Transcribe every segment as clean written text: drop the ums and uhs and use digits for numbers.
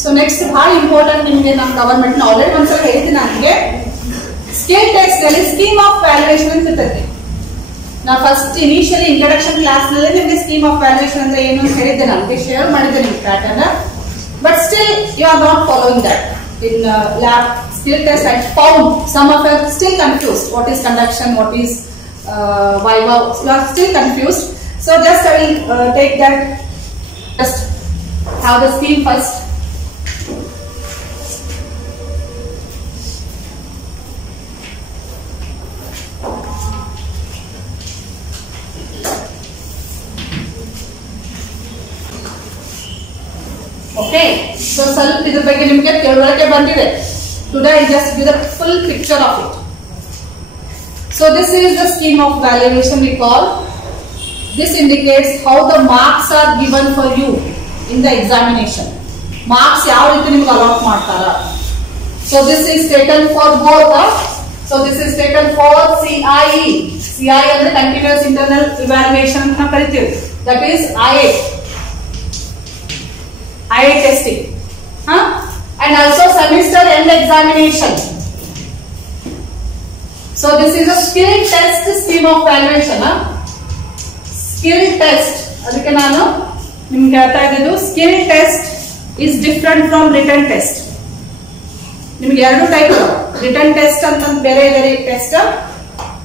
So next ಬಹಳ important ನಿಮಗೆ ನಮ್ಮ ಗವರ್ಮೆಂಟ್ ಆಲ್ರೆಡಿ ಒಂದ್ಸಲ ಹೇಳಿದ್ದೀನಿ ನನಗೆ ಸ್ಕಿಲ್ ಟೆಸ್ಟ್ ಅಲ್ಲಿ ಸ್ಕೀಮ್ ಆಫ್ ವ್ಯಾಲ್ಯೂಯೇಷನ್ ಅಂತ ಇರ್ತೈತಿ. ನಾ ಫಸ್ಟ್ ಇನಿಷಿಯಲಿ ಇಂಟ್ರಡಕ್ಷನ್ ಕ್ಲಾಸ್ ನಲ್ಲಿ ನಿಮಗೆ ಸ್ಕೀಮ್ ಆಫ್ ವ್ಯಾಲ್ಯೂಯೇಷನ್ ಅಂದ್ರೆ ಏನು ಅಂತ ಹೇಳಿದ್ದೆ, ನನಗೆ ಶೇರ್ ಮಾಡಿದ್ದೆ ನಿಮ್ಗೆ pattern. But still you are not following that. In lab skill test I found some of you are still confused. What is conduction? What is viva? You are still confused. So just I will take that. Just have the scheme first. Okay, so ಸ್ವಲ್ಪ ಇದ್ರ ಬಗ್ಗೆ ನಿಮಗೆ ತಿಳುವಳಿಕೆ ಬಂದಿದೆ. Today I just give the full picture of it. So this is the scheme of valuation we call. This indicates how the marks are given for you in the examination. Marks ಯಾವ ರೀತಿ ನಿಮಗೆ allot ಮಾಡ್ತಾರ. So this is taken for both. So this is taken for CIE. CIE ಅಂದ್ರೆ continuous internal evaluation ಅಂತ ಕರಿತೀವಿ. That is IA testing, and also semester end examination. So this is a skill test scheme of valuation. Skill test ಅದಕ್ಕೆ ನಾನು ನಿಮ್ಗೆ ಹೇಳ್ತಾ ಇದ್ದು skill test is different from written test. ನಿಮ್ಗೆ ಎರಡು ಟೈಪ್, ರಿಟರ್ನ್ ಟೆಸ್ಟ್ ಅಂತ ಬೇರೆ ಇದೆ ಟೆಸ್ಟ್,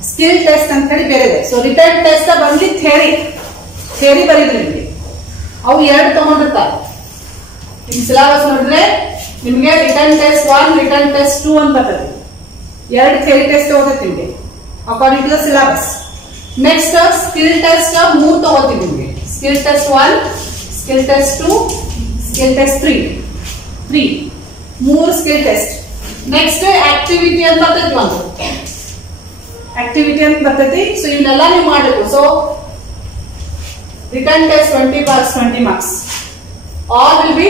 ಸ್ಕಿಲ್ ಟೆಸ್ಟ್ ಅಂತ ಹೇಳಿ ಬೇರೆ ಇದೆ. ಸೊ ರಿಟರ್ನ್ ಟೆಸ್ಟ್ ಬಂದು ಥಿಯರಿ ಬರೀದ್ರಿ ನಿಮ್ಗೆ, ಅವು ಎರಡು ತಗೊಂಡಿರ್ತಾರೆ. ನಿಮ್ ಸಿಲೆಬಸ್ ನೋಡಿದ್ರೆ ನಿಮ್ಗೆ ರಿಟರ್ನ್ ಟೆಸ್ಟ್ 1 ರಿಟರ್ನ್ ಟೆಸ್ಟ್ 2 ಅಂತ ಬರ್ತದೆ. ಎರಡು ಥಿಯರಿ ಟೆಸ್ಟ್ ಓದತ್ತೆ ನಿಮ್ಗೆ according to the syllabus. Next skill test 3 ತಗೋತೀವಿ ನಿಮ್ಗೆ. Skill test 1, skill test 2, skill test 3 ಮೂರು ಸ್ಕಿಲ್ ಟೆಸ್ಟ್. ನೆಕ್ಸ್ಟ್ ಆಕ್ಟಿವಿಟಿ ಅಂತ ಬರ್ತೈತಿ, ಒಂದು ಆಕ್ಟಿವಿಟಿ ಅಂತ ಬರ್ತೈತಿ. ಸೊ ಇವನ್ನೆಲ್ಲ ನೀವು ಮಾಡಬೇಕು. So return test 20 marks, 20 marks. All will be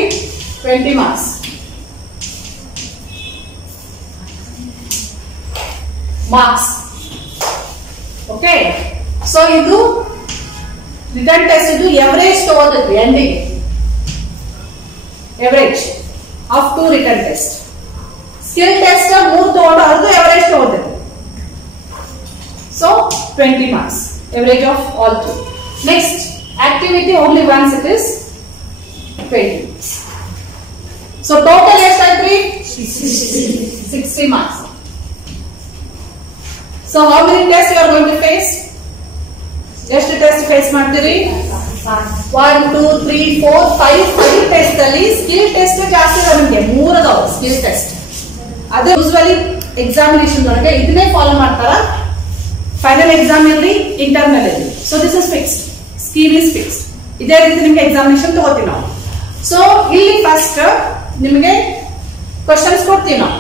20 marks. Okay. So ಇದು ರಿಟರ್ನ್ ಟೆಸ್ಟ್ ಇದು ಎವರೇಜ್ ತಗೋತೈತಿ ಎಂಡಿಗೆ, average of 2 return test. Skill test 3 ತಗೊಂಡು ಅದು ಎವರೇಜ್ ತಗೋತೈತಿ. So 20 marks average of all 2. Next activity only once it is 20 marks. So total ಎಷ್ಟು 60 marks. So how many tests you are going to face? ಎಷ್ಟು test face ಮಾಡ್ತೀರಿ? 1 2 3 4 5 test ಅಲ್ಲಿ skill test ಜಾಸ್ತಿ ಇದೆ ನಿಮಗೆ, 3 ಅದಾವ ಸ್ಕಿಲ್ ಟೆಸ್ಟ್. ಅದೇ usually examination ಒಳಗೆ ಇದನ್ನೇ ಫಾಲೋ ಮಾಡ್ತಾರ. ಫೈನಲ್ ಎಕ್ಸಾಮ್ ಅಲ್ಲಿ ಇಂಟರ್ನಲ್ ಅಲ್ಲಿ. So this is fixed, scheme is fixed. ಇದೇ ರೀತಿ ನಿಮ್ಗೆ ಎಕ್ಸಾಮಿನೇಷನ್ ತಗೋತೀವಿ ನಾವು. ಸೊ ಇಲ್ಲಿ ಫಸ್ಟ್ ನಿಮಗೆ ಕ್ವಶನ್ಸ್ ಕೊಡ್ತೀವಿ ನಾವು,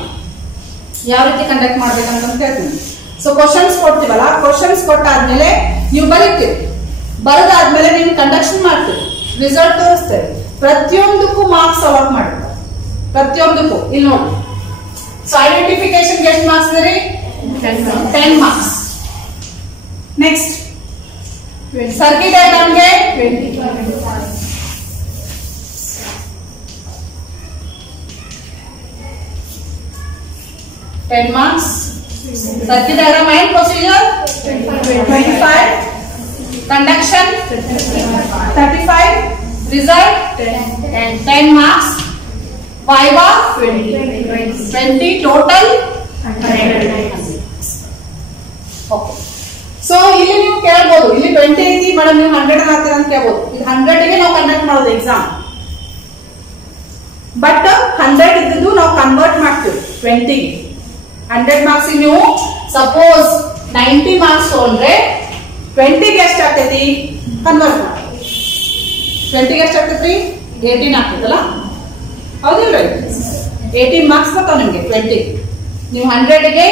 ಯಾವ ರೀತಿ ಕಂಡಕ್ಟ್ ಮಾಡ್ಬೇಕಂತ ಹೇಳ್ತೀನಿ. ಸೊ ಕ್ವಶನ್ಸ್ ಕೊಡ್ತೀವಲ್ಲ, ಕ್ವಶನ್ಸ್ ಕೊಟ್ಟಾದ್ಮೇಲೆ ನೀವು ಬರೀತೀವಿ. ಬರದಾದ್ಮೇಲೆ ನೀವು ಕಂಡಕ್ಷನ್ ಮಾಡ್ತೀವಿ, ರಿಸಲ್ಟ್ ತೋರಿಸ್ತೇವೆ. ಪ್ರತಿಯೊಂದಕ್ಕೂ ಮಾರ್ಕ್ಸ್ ಅಲಾಟ್ ಮಾಡಿರ್ತಾರೆ, ಪ್ರತಿಯೊಂದಕ್ಕೂ. ಇಲ್ಲಿ ನೋಡಿ, ಸೊ ಐಡೆಂಟಿಫಿಕೇಶನ್ ಎಷ್ಟು ಮಾರ್ಕ್ಸ್ ಇದೆ? 10 marks. ನೆಕ್ಸ್ಟ್ ಸರ್ಕ್ಯೂಟ್ ಡಯಾಗ್ರಾಮ್ಗೆ 10 marks. Circuit diagram and procedure 25. Conduction 35. Result 10 marks. Viva 20. Total 100. Okay. So ಇಲ್ಲಿ ನೀವು ಕೇಳಬಹುದು, ಇಲ್ಲಿ 20 ಐತಿ ಮೇಡಮ್, ನೀವು 100 ಹಾಕ್ತೀರಾ ಅಂತ ಕೇಳಬಹುದು. ಇದು 100 ಗೆ ನಾವು ಕಂಡಕ್ಟ್ ಮಾಡೋದು ಎಕ್ಸಾಮ್. ಬಟ್ 100 ಇದ್ದು ನಾವು ಕನ್ವರ್ಟ್ ಮಾಡ್ತೀವಿ 20 ಗೆ. 100 marks ನೀವು ಸಪೋಸ್ 90 marks ತಗೊಂಡ್ರೆ 20 ಗೆ ಎಷ್ಟು ಆಗ್ತೈತಿ? ಕನ್ವರ್ಟ್ ಮಾಡಿ 20 ಗೆ ಎಷ್ಟು ಆಗ್ತೈತಿ? 18 ಆಗ್ತೈತಲ್ಲ, ಹೌದಿಲ್ಲ? 18 marks ಬರ್ತಾವ ನಿಮ್ಗೆ 20. ನೀವು 100 ಗೆ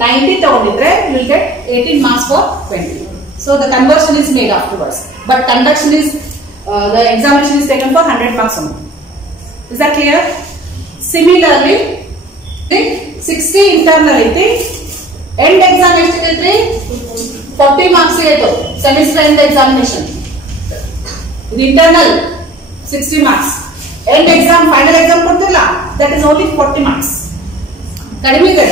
90 ತಗೊಂಡಿದ್ರೆ you will get 18 marks for 20. So the conversion is made afterwards, but conduction is the examination is taken for 100 marks only. Is that clear? Similarly 60 internal ಐತಿ, end exam ಎಷ್ಟು ಐತಿ? 40 marks ಐತಿ, semester end examination. ಇದು internal 60 marks. End exam, final exam ಕೊಡ್ತೀರಾ that is only 40 marks. ಕಡಿಮೆ ಇದೆ,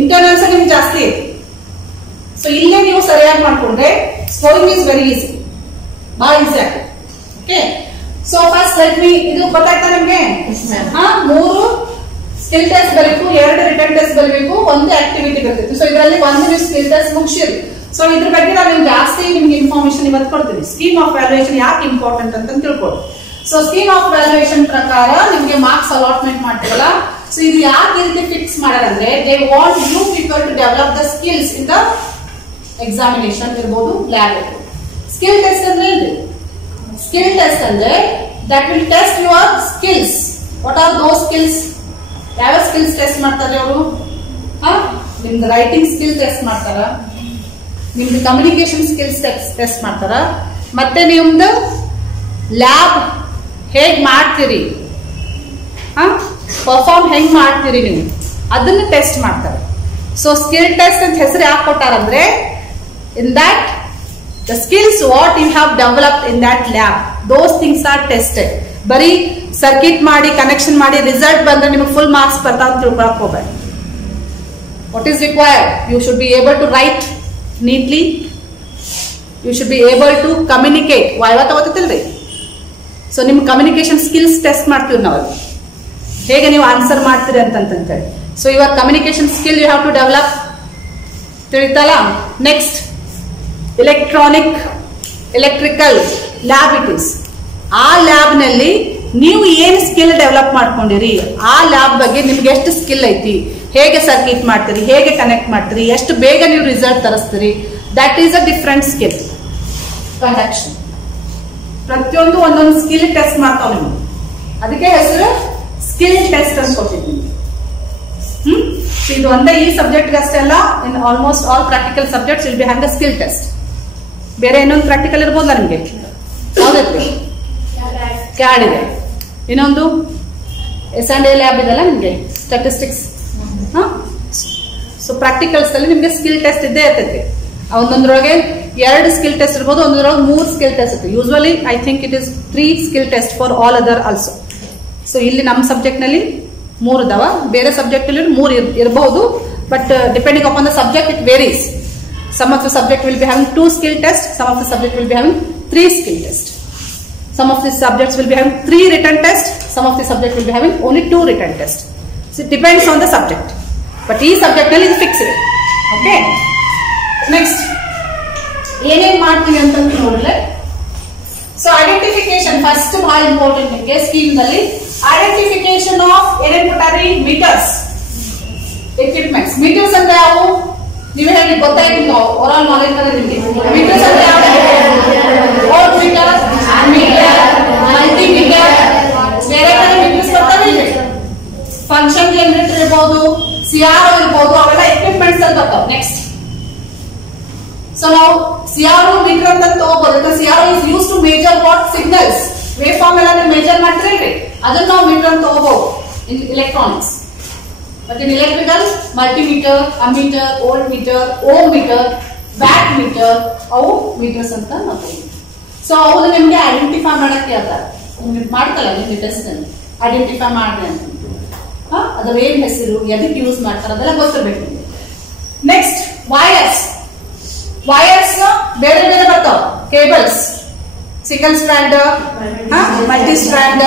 internals ನಿಮ್ಗೆ ಜಾಸ್ತಿ ಇದೆ. ಸೊ ಇಲ್ಲೇ ನೀವು ಸರಿಯಾಗಿ ಮಾಡ್ಕೊಂಡ್ರೆ ಸ್ಕೋರಿಂಗ್ ಇಸ್ ವೆರಿ ಈಸಿ, ಬಹಳ ಈಸಿ ಆಗ್ತದೆ. Okay, so first let me, ಇದು ಗೊತ್ತಾಯ್ತಾ ನಿಮ್ಗೆ? 3 ಸ್ಕಿಲ್ ಟೆಸ್ಟ್ ಬರಬೇಕು, 2 ರಿಟರ್ನ್ ಟೆಸ್ಟ್ ಬರಬೇಕು, 1 ಆಕ್ಟಿವಿಟಿ ಬರ್ತೈತಿ. ಸೊ ಇದರಲ್ಲಿ 1 ನೀವು ಸ್ಕಿಲ್ ಟೆಸ್ಟ್ ಮುಗಿಸಿರಿ. ಸೊ ಇದ್ರ ಬಗ್ಗೆ ನಾನು ಜಾಸ್ತಿ ನಿಮ್ಗೆ ಇನ್ಫಾರ್ಮೇಶನ್ ಇವತ್ತು ಕೊಡ್ತೀನಿ. ಸ್ಕೀಮ್ ಆಫ್ ವ್ಯಾಲ್ಯೂಯೇಷನ್ ಯಾಕೆ ಇಂಪಾರ್ಟೆಂಟ್ ಅಂತ ತಿಳ್ಕೊಳ್ಳಿ. ಸೊ ಸ್ಕೀಮ್ ಆಫ್ ವ್ಯಾಲ್ಯೂಯೇಷನ್ ಪ್ರಕಾರ ನಿಮ್ಗೆ ಮಾರ್ಕ್ಸ್ ಅಲಾಟ್ಮೆಂಟ್ ಮಾಡ್ತೀವಲ್ಲ, ಸೊ ಇದು ಯಾಕೆ ಈ ರೀತಿ ಫಿಕ್ಸ್ ಮಾಡಾರಂದ್ರೆ they want you people to develop the skills in the examination ಇರ್ಬೋದು, ಲ್ಯಾಬ್ ಇರ್ಬೋದು. ಸ್ಕಿಲ್ ಟೆಸ್ಟ್ ಅಂದ್ರೆ ಏನ್ರಿ? ಸ್ಕಿಲ್ ಟೆಸ್ಟ್ ಅಂದ್ರೆ that will test your skills. What are those skills? ಯಾವ ಸ್ಕಿಲ್ಸ್ ಟೆಸ್ಟ್ ಮಾಡ್ತಾರೆ ಅವರು? ನಿಮ್ದು ರೈಟಿಂಗ್ ಸ್ಕಿಲ್ ಟೆಸ್ಟ್ ಮಾಡ್ತಾರ, ನಿಮ್ದು ಕಮ್ಯುನಿಕೇಶನ್ ಸ್ಕಿಲ್ಸ್ ಟೆಸ್ಟ್ ಮಾಡ್ತಾರ, ಮತ್ತೆ ನಿಮ್ದು ಲ್ಯಾಬ್ ಹೇಗ್ ಮಾಡ್ತೀರಿ, ಪರ್ಫಾರ್ಮ್ ಹೆಂಗ್ ಮಾಡ್ತೀರಿ ನೀವು, ಅದನ್ನ ಟೆಸ್ಟ್ ಮಾಡ್ತಾರೆ. ಸೊ ಸ್ಕಿಲ್ ಟೆಸ್ಟ್ ಅಂತ ಹೆಸರು ಯಾಕೆ ಕೊಟ್ಟಾರಂದ್ರೆ in that the skills what you have developed in that lab, those things are tested. ಬರೀ ಸರ್ಕಿಟ್ ಮಾಡಿ ಕನೆಕ್ಷನ್ ಮಾಡಿ ರಿಸಲ್ಟ್ ಬಂದ್ರೆ ನಿಮಗೆ ಫುಲ್ ಮಾರ್ಕ್ಸ್ ಬರ್ತಾವ ಅಂತ ತಿಳ್ಕೊಳಕ್ ಹೋಗ್ಬೇಡ. What is required? You should be able to write neatly, you should be able to communicate. Viva ತಗೋತಿಲ್ರಿ? ಸೊ ನಿಮ್ ಕಮ್ಯುನಿಕೇಶನ್ ಸ್ಕಿಲ್ಸ್ ಟೆಸ್ಟ್ ಮಾಡ್ತೀವಿ ನಾವು, ಹೇಗೆ ನೀವು ಆನ್ಸರ್ ಮಾಡ್ತೀರಿ ಅಂತಂತೇಳಿ. So your communication skill you have to develop, ತಿಳಿತಲ್ಲ? Next electronic electrical lab it is. ಆ ಲ್ಯಾಬ್ ನಲ್ಲಿ ನೀವು ಏನ್ ಸ್ಕಿಲ್ ಡೆವಲಪ್ ಮಾಡ್ಕೊಂಡಿರಿ, ಆ ಲ್ಯಾಬ್ ಬಗ್ಗೆ ನಿಮ್ಗೆ ಎಷ್ಟು ಸ್ಕಿಲ್ ಐತಿ, ಹೇಗೆ ಸರ್ಕಿಟ್ ಮಾಡ್ತೀರಿ, ಹೇಗೆ ಕನೆಕ್ಟ್ ಮಾಡ್ತೀರಿ, ಎಷ್ಟು ಬೇಗ ನೀವು ರಿಸಲ್ಟ್ ತರಿಸ್ತೀರಿ, that is a different skill conduction. ಪ್ರತಿಯೊಂದು ಒಂದೊಂದು ಸ್ಕಿಲ್ ಟೆಸ್ಟ್ ಮಾಡ್ತಾವ ನೀವು, ಅದಕ್ಕೆ ಹೆಸರು ಸ್ಕಿಲ್ ಟೆಸ್ಟ್ ಅಂತ ಕೊಟ್ಟಿದ್ದೀನಿ. ಇದು ಒಂದೇ ಈ ಸಬ್ಜೆಕ್ಟ್ ಅಷ್ಟೇ ಅಲ್ಲ, ಇನ್ almost all practical subjects will be have the skill test. ಬೇರೆ ಇನ್ನೊಂದು ಪ್ರಾಕ್ಟಿಕಲ್ ಇರ್ಬೋದಲ್ಲ ನಿಮ್ಗೆ? ಯಾವ್ದೈತಿ? ಕ್ಯಾಡ್ ಇದೆ, ಇನ್ನೊಂದು S&A ಲ್ಯಾಬ್ ಇದೆಲ್ಲ ನಿಮ್ಗೆ, ಸ್ಟಾಟಿಸ್ಟಿಕ್ಸ್. ಸೊ ಪ್ರಾಕ್ಟಿಕಲ್ಸ್ ಅಲ್ಲಿ ನಿಮ್ಗೆ ಸ್ಕಿಲ್ ಟೆಸ್ಟ್ ಇದ್ದೇ ಇರ್ತೈತಿ. ಒಂದೊಂದ್ರೊಳಗೆ 2 ಸ್ಕಿಲ್ ಟೆಸ್ಟ್ ಇರ್ಬೋದು, ಒಂದೊಂದ್ರೊಳಗೆ 3 ಸ್ಕಿಲ್ ಟೆಸ್ಟ್ ಇರ್ತದೆ. Usually I think it is 3 skill test for all other also. So ಇಲ್ಲಿ ನಮ್ಮ ಸಬ್ಜೆಕ್ಟ್ ನಲ್ಲಿ 3 ಇದಾವ, ಬೇರೆ ಸಬ್ಜೆಕ್ಟ್ ಅಲ್ಲಿ 3 ಇರಬಹುದು, but depending upon the subject it varies. Some of the subject will be having 2 skill tests, some of the subject will be having 3 skill tests. Some of the subjects will be having 3 written tests, some of the subject will be having only 2 written tests. So it depends on the subject. But each subject is fixed. Okay. Next, ಏನೇನ್ ಮಾಡ್ತೀವಿ ಅಂತ ನೋಡಿದ್ರೆ, so identification first ಬಹಳ important ನಿಮಗೆ scheme ನಲ್ಲಿ. Identification of ಏನೇನ್ ಕೊಟ್ಟಾರಿ? Metres, equipments. Metres ಅಂದ್ರೆ ಯಾವ ನೀವೇ ಹೇಳಿ, ಗೊತ್ತಾಯ್ತು ಓವರಾಲ್ ನಾಲೆಜ್ ಬಂದ್ರೆ ನಿಮಗೆ. ಮೀಟರ್ಸ್ ಅಂದ್ರೆ ಯಾವ? ವೋಲ್ಟ್ ಮೀಟರ್, ಮೀಟರ್, ಮಲ್ಟಿಮೀಟರ್, ಬೇರೆ ಬೇರೆ ಮೀಟರ್ಸ್ ಬರ್ತಾವೆ. ಫಂಕ್ಷನ್ ಜನರೇಟರ್ ಇರ್ಬೋದು, CRO ಇರ್ಬೋದು, ಅವೆಲ್ಲ ಎಕ್ವಿಪ್ಮೆಂಟ್ಸ್ ಅಂತ ಬರ್ತಾವೆ. ನೆಕ್ಸ್ಟ್, ಸೊ ನಾವು CRO ಮೀಟರ್ ಅಂತ ತಗೋಬಹುದು. CRO is use to measure what? Signals. Wave form ಎಲ್ಲ ನೀವು ಮೇಜರ್ ಮಾಡ್ತೀರಿ, ಅದನ್ನ ನಾವು ಮೀಟರ್ ಅಂತ ತಗೋಬಹುದು in electronics. But in electrical, multimeter, ammeter, voltmeter, ohm meter, watt meter, ಅವು ಮೀಟರ್ಸ್ ಅಂತ ನಾವು. ಸೊ ಅವು ನಿಮ್ಗೆ ಐಡೆಂಟಿಫೈ ಮಾಡಕ್ಕೆ ಹೇಳ್ತಾರೆ. ನಿಮ್ಗೆ ಮಾಡ್ತಲ್ಲ ನಿಮ್ಗೆ ಟೆಸ್ಟ್ ಅಲ್ಲಿ ಐಡೆಂಟಿಫೈ ಮಾಡ್ರಿ ಅಂತ. ಅದ್ರ ಏನ್ ಹೆಸರು, ಎದಕ್ಕೆ ಯೂಸ್ ಮಾಡ್ತಾರೆ ಅದೆಲ್ಲ ಗೊತ್ತಿರ್ಬೇಕು. Next, wires. ವೈರ್ಸ್ ಬೇರೆ ಬೇರೆ ಬರ್ತಾವ. Cables, single strand, multi strand,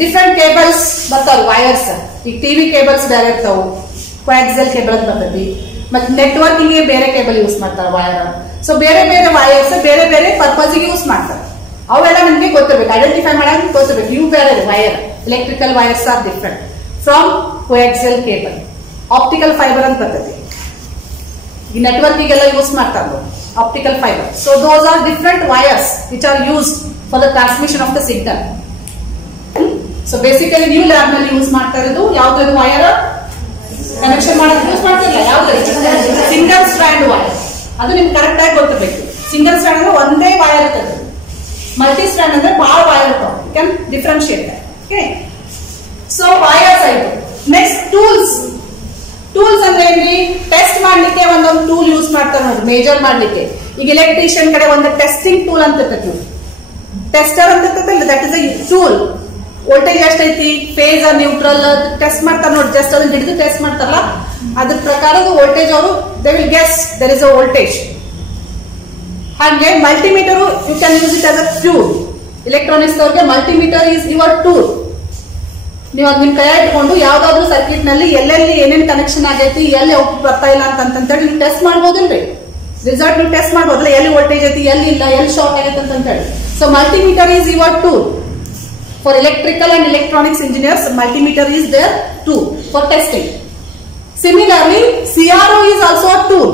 different cables ಬರ್ತಾವ. ವೈರ್ಸ್ ಈಗ ಟಿವಿ ಕೇಬಲ್ಸ್ ಬೇರೆ ಇರ್ತಾವ, ಕೋಆಕ್ಸಿಯಲ್ ಕೇಬಲ್ ಅಂತ ಬರ್ತೈತಿ. ಮತ್ತೆ ನೆಟ್ವರ್ಕಿಂಗ್ ಬೇರೆ ಕೇಬಲ್ ಯೂಸ್ ಮಾಡ್ತಾರೆ ವೈರ್. ಸೊ ಬೇರೆ ಬೇರೆ ವೈರ್ಸ್ ಬೇರೆ ಬೇರೆ ಪರ್ಪಸ್ ಗೆ ಯೂಸ್ ಮಾಡ್ತಾರೆ. ಅವೆಲ್ಲ ನಿಮ್ಗೆ ಗೊತ್ತಿರ್ಬೇಕು, ಐಡೆಂಟಿಫೈ ಮಾಡಕ್ಕೆ ಗೊತ್ತಿರ್ಬೇಕು. ಇವು ಬೇರೆ wire, electrical wires are different from coaxial cable. Optical fiber ಅಂತ ಬರ್ತೈತಿ, ಈ ನೆಟ್ವರ್ಕಿಗೆಲ್ಲ ಯೂಸ್ ಮಾಡ್ತಾರೆ optical fiber. So those are different wires which are used for the transmission of the signal. So basically ನೀವು ಲ್ಯಾಬ್ ನಲ್ಲಿ ಯೂಸ್ ಮಾಡ್ತಾ ಇರೋದು ಯಾವ್ದು? ವೈರ್ ಕನೆಕ್ಷನ್ ಮಾಡಕ್ಕೆ ಯೂಸ್ ಮಾಡ್ತಿಲ್ಲ. ಯಾವ್ದು? Single strand wire. ಅದು ನಿಮ್ಗೆ ಕರೆಕ್ಟ್ ಆಗಿ ಗೊತ್ತಿರ್ಬೇಕು. ಸಿಂಗಲ್ ಸ್ಟ್ರಾಂಡ್ ಅಂದ್ರೆ ಒಂದೇ ವೈರ್ ಇರ್ತದೆ, ಮಲ್ಟಿ ಸ್ಟ್ರಾಂಡ್ ಅಂದ್ರೆ ಬಹಳ ವೈರ್ ಇರ್ತಾವೆ. Can differentiate. Okay, so wires ಆಯ್ತು. Next, tools. ಟೂಲ್ಸ್ ಅಂದ್ರೆ ಏನ್ರಿ? ಟೆಸ್ಟ್ ಮಾಡ್ಲಿಕ್ಕೆ ಒಂದೊಂದು ಟೂಲ್ ಯೂಸ್ ಮಾಡ್ತಾರೆ ನೋಡಿ, ಮೇಜರ್ ಮಾಡ್ಲಿಕ್ಕೆ. ಈಗ ಎಲೆಕ್ಟ್ರಿಷಿಯನ್ ಕಡೆ ಒಂದು ಟೆಸ್ಟಿಂಗ್ ಟೂಲ್ ಅಂತ ಇರ್ತೈತಿ, ಟೆಸ್ಟರ್ ಅಂತ ಇರ್ತೈತಿ, that is a tool. Voltage ಎಷ್ಟೈತಿ, ಫೇಸ್ ನ್ಯೂಟ್ರಲ್ ಟೆಸ್ಟ್ ಮಾಡ್ತಾರೆ ನೋಡಿ, ಜಸ್ಟ್ ಅದನ್ನ ಹಿಡಿದು ಟೆಸ್ಟ್ ಮಾಡ್ತಾರಲ್ಲ ಅದ್ರ ಪ್ರಕಾರದ ವೋಲ್ಟೇಜ್ ಅವರು they will guess there is a voltage. ಹಾಗೆ multimeter you can use it as a tool. Electronics ಅವ್ರಿಗೆ ಮಲ್ಟಿಮೀಟರ್ ಈಸ್ ಯುವರ್ ಟೂಲ್. ನೀವು ಅದ್ ನಿಮ್ ಕೈ ಇಟ್ಕೊಂಡು ಯಾವ್ದಾದ್ರು ಸರ್ಕ್ಯೂಟ್ ನಲ್ಲಿ ಎಲ್ಲೆಲ್ಲಿ ಏನೇನ್ ಕನೆಕ್ಷನ್ ಆಗೈತಿ, ಎಲ್ಲಿ ಔಟ್ಪುಟ್ ಬರ್ತಾ ಇಲ್ಲ ಅಂತಂತೇಳಿ ನೀವು ಟೆಸ್ಟ್ ಮಾಡ್ಬೋದಿಲ್ರಿ. ರಿಸಲ್ಟ್ ನೀವು ಟೆಸ್ಟ್ ಮಾಡ್ಬೋದಲ್ಲ, ಎಲ್ಲಿ ವೋಲ್ಟೇಜ್ ಐತಿ, ಎಲ್ಲಿ ಇಲ್ಲ, ಎಲ್ಲಿ ಶಾರ್ಟ್ ಆಗೈತೆ ಅಂತ ಹೇಳಿ. So multimeter is your tool. For electrical and electronics engineers multimeter is their tool for testing. Similarly CRO is also a tool.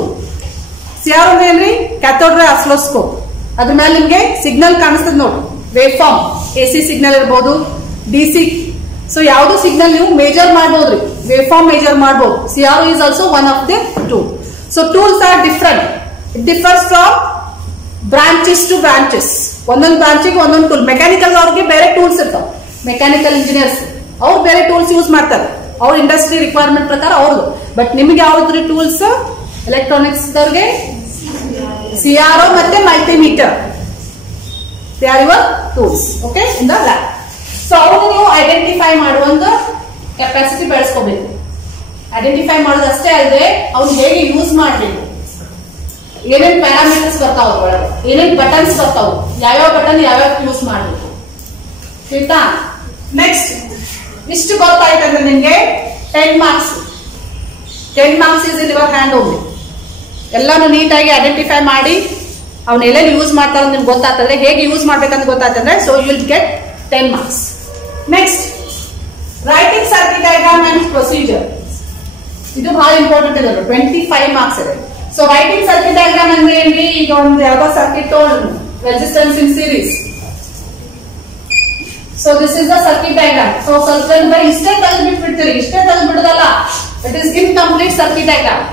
CRO ಏನ್ರಿ, ಕ್ಯಾಥೋಡ್ ರೇ ಆಸಿಲೋಸ್ಕೋಪ್. ಅದ್ರ ಮೇಲೆ ನಿಮ್ಗೆ ಸಿಗ್ನಲ್ ಕಾಣಿಸ್ತದ ನೋಡಿ, ವೇವ್ ಫಾರ್ಮ್, AC ಸಿಗ್ನಲ್ ಇರ್ಬೋದು, DC. So ಯಾವ್ದು signal ನೀವು measure ಮಾಡಬಹುದ್ರಿ, ವೇವ್ ಫಾರ್ಮ್ ಮೇಜರ್ ಮಾಡಬಹುದು. CRO is also one of the tool. So tools are different. It differs from branches to branches. ಒಂದೊಂದು ಬ್ರಾಂಚಿಗೆ ಒಂದೊಂದು ಟೂಲ್. ಮೆಕ್ಯಾನಿಕಲ್ ಅವ್ರಿಗೆ ಬೇರೆ ಟೂಲ್ಸ್ ಇರ್ತಾವ. ಮೆಕ್ಯಾನಿಕಲ್ ಇಂಜಿನಿಯರ್ಸ್ ಅವ್ರು ಬೇರೆ ಟೂಲ್ಸ್ ಯೂಸ್ ಮಾಡ್ತಾರೆ, ಅವ್ರ ಇಂಡಸ್ಟ್ರಿ ರಿಕ್ವೈರ್ಮೆಂಟ್ ಪ್ರಕಾರ ಅವ್ರದ್ದು. ಬಟ್ ನಿಮ್ಗೆ ಯಾವ್ದ್ರಿ ಟೂಲ್ಸ್, ಎಲೆಕ್ಟ್ರಾನಿಕ್ಸ್ ದವ್ರಿಗೆ CRO ಮತ್ತೆ multimeter, they are your tools. Okay, in the lab. So ಅವ್ರು ನೀವು ಐಡೆಂಟಿಫೈ ಮಾಡುವಂತ ಕೆಪಾಸಿಟಿ ಬೆಳೆಸ್ಕೋಬೇಕು. ಐಡೆಂಟಿಫೈ ಮಾಡೋದಷ್ಟೇ ಅಲ್ಲದೆ ಅವ್ನು ಹೇಗೆ ಯೂಸ್ ಮಾಡಬೇಕು, ಏನೇನ್ ಪ್ಯಾರಾಮೀಟರ್ಸ್ ಬರ್ತಾವ ಒಳಗೆ, ಏನೇನ್ ಬಟನ್ಸ್ ಬರ್ತಾವ, ಯಾವ್ಯಾವ ಬಟನ್ ಯಾವ್ಯಾವ ಯೂಸ್ ಮಾಡಬೇಕು, ಆಯ್ತಾ. ನೆಕ್ಸ್ಟ್ ಇಷ್ಟು ಗೊತ್ತಾಯ್ತಂದ್ರೆ ನಿಮ್ಗೆ 10 marks. 10 marks is in your hand only. ಎಲ್ಲಾನು ನೀಟಾಗಿ ಐಡೆಂಟಿಫೈ ಮಾಡಿ ಅವ್ನ ಎಲ್ಲೆಲ್ಲಿ ಯೂಸ್ ಮಾಡ್ತಾರ ನಿಮ್ಗೆ ಗೊತ್ತಾಗ್ತದ್ರೆ, ಹೇಗೆ ಯೂಸ್ ಮಾಡ್ಬೇಕಂತ ಗೊತ್ತಾಗ್ತಂದ್ರೆ, so you will get 10 marks. Next writing circuit diagram and procedure. ಇದು ಬಹಳ ಇಂಪಾರ್ಟೆಂಟ್ ಇದೆ, 25 ಮಾರ್ಕ್ಸ್ ಇದೆ. ಸೊ ರೈಟಿಂಗ್ ಸರ್ಕ್ಯೂಟ್ ಡಯಾಗ್ರಾಮ್ ಅಂದ್ರೆ ಏನ್ರಿ, ಈಗ ಒಂದು ಯಾವ್ದೋ circuit resistance in series. So this is the circuit diagram. So ಸ್ವಲ್ಪ ಬರೀ ಇಷ್ಟೇ ತೆಗೆದ್ಬಿಟ್ಬಿಡ್ತೀರಿ, ಇಷ್ಟೇ ತೆಗೆದ್ಬಿಡೋದಲ್ಲ, it is incomplete circuit diagram.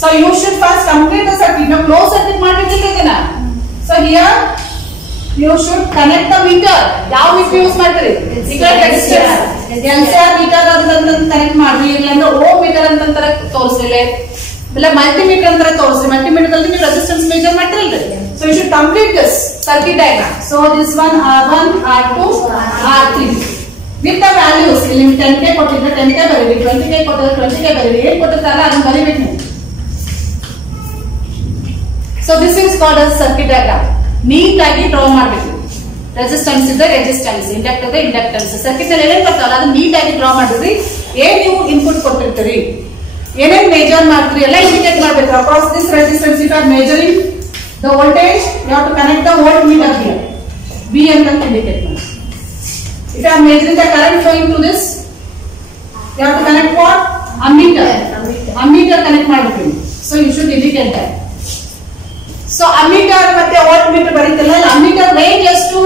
So you should first complete the circuit. ನಾವು ಕ್ಲೋಸ್ ಸರ್ಕ್ಯೂಟ್ ಮಾಡ್ಬಿಟ್ಟಿಲ್ಲ ಇದನ್ನ. So here you should connect the meter. ಯಾವ ಮೀಟರ್ ಯೂಸ್ ಮಾಡ್ತೀರಿ, LCR ಮೀಟರ್ ಅಂತ ಕನೆಕ್ಟ್ ಮಾಡ್ರಿ, ಇಲ್ಲಾಂದ್ರೆ ಓ ಮೀಟರ್ ಅಂತ ತೋರಿಸ್ರಿ, ಇಲ್ಲ ಮಲ್ಟಿಮೀಟರ್ ಅಂತ ತೋರಿಸ್ರಿ. ಮಲ್ಟಿಮೀಟರ್ ಅಲ್ಲಿ ನೀವು ರೆಸಿಸ್ಟೆನ್ಸ್ ಮೆಜರ್ ಮಾಡ್ತಿರಲ್ರಿ. So you should complete this circuit diagram. So this one R1, R2, R3 with the values. ಇಲ್ಲಿ 10K ಕೊಟ್ಟಿದ್ರೆ 10K ಬರೀರಿ, 20K ಕೊಟ್ಟಿದ್ರೆ 20K ಬರೀರಿ, ಏನ್ ಕೊಟ್ಟಿರ್ತಾರಲ್ಲ ಅದನ್ನ ಬರೀಬೇಕು ನೀವು. So this is called as circuit diagram. ನೀಟಾಗಿ ಡ್ರಾ ಮಾಡಬೇಕು. ರೆಸಿಸ್ಟೆನ್ಸ್ ಇದೆ ರೆಸಿಸ್ಟೆನ್ಸ್, ಇಂಡಕ್ಟರ್ ಇದೆ ಇಂಡಕ್ಟೆನ್ಸ್, ಸರ್ಕ್ಯೂಟ್ ನಲ್ಲಿ ಏನೇನ್ ಬರ್ತಾವಲ್ಲ ಅದನ್ನ ನೀಟಾಗಿ ಡ್ರಾ ಮಾಡಿದ್ರಿ. ಏನ್ ನೀವು ಇನ್ಪುಟ್ ಕೊಟ್ಟಿರ್ತೀರಿ, ಏನೇನ್ ಮೇಜರ್ ಮಾಡ್ತೀರಿ ಎಲ್ಲ ಇಂಡಿಕೇಟ್ ಮಾಡ್ಬೇಕು. Across this resistance if are measuring the voltage you have to connect the volt meter here, V ಅಂತ ಇಂಡಿಕೇಟ್ ಮಾಡಿ. If are measuring the current flowing to this you have to connect what, ammeter. Ammeter connect ಮಾಡಬೇಕು. So you should indicate that. So ammeter ಮತ್ತೆ watt meter ಬರೀತಿಲ್ಲ, ammeter range ಎಷ್ಟು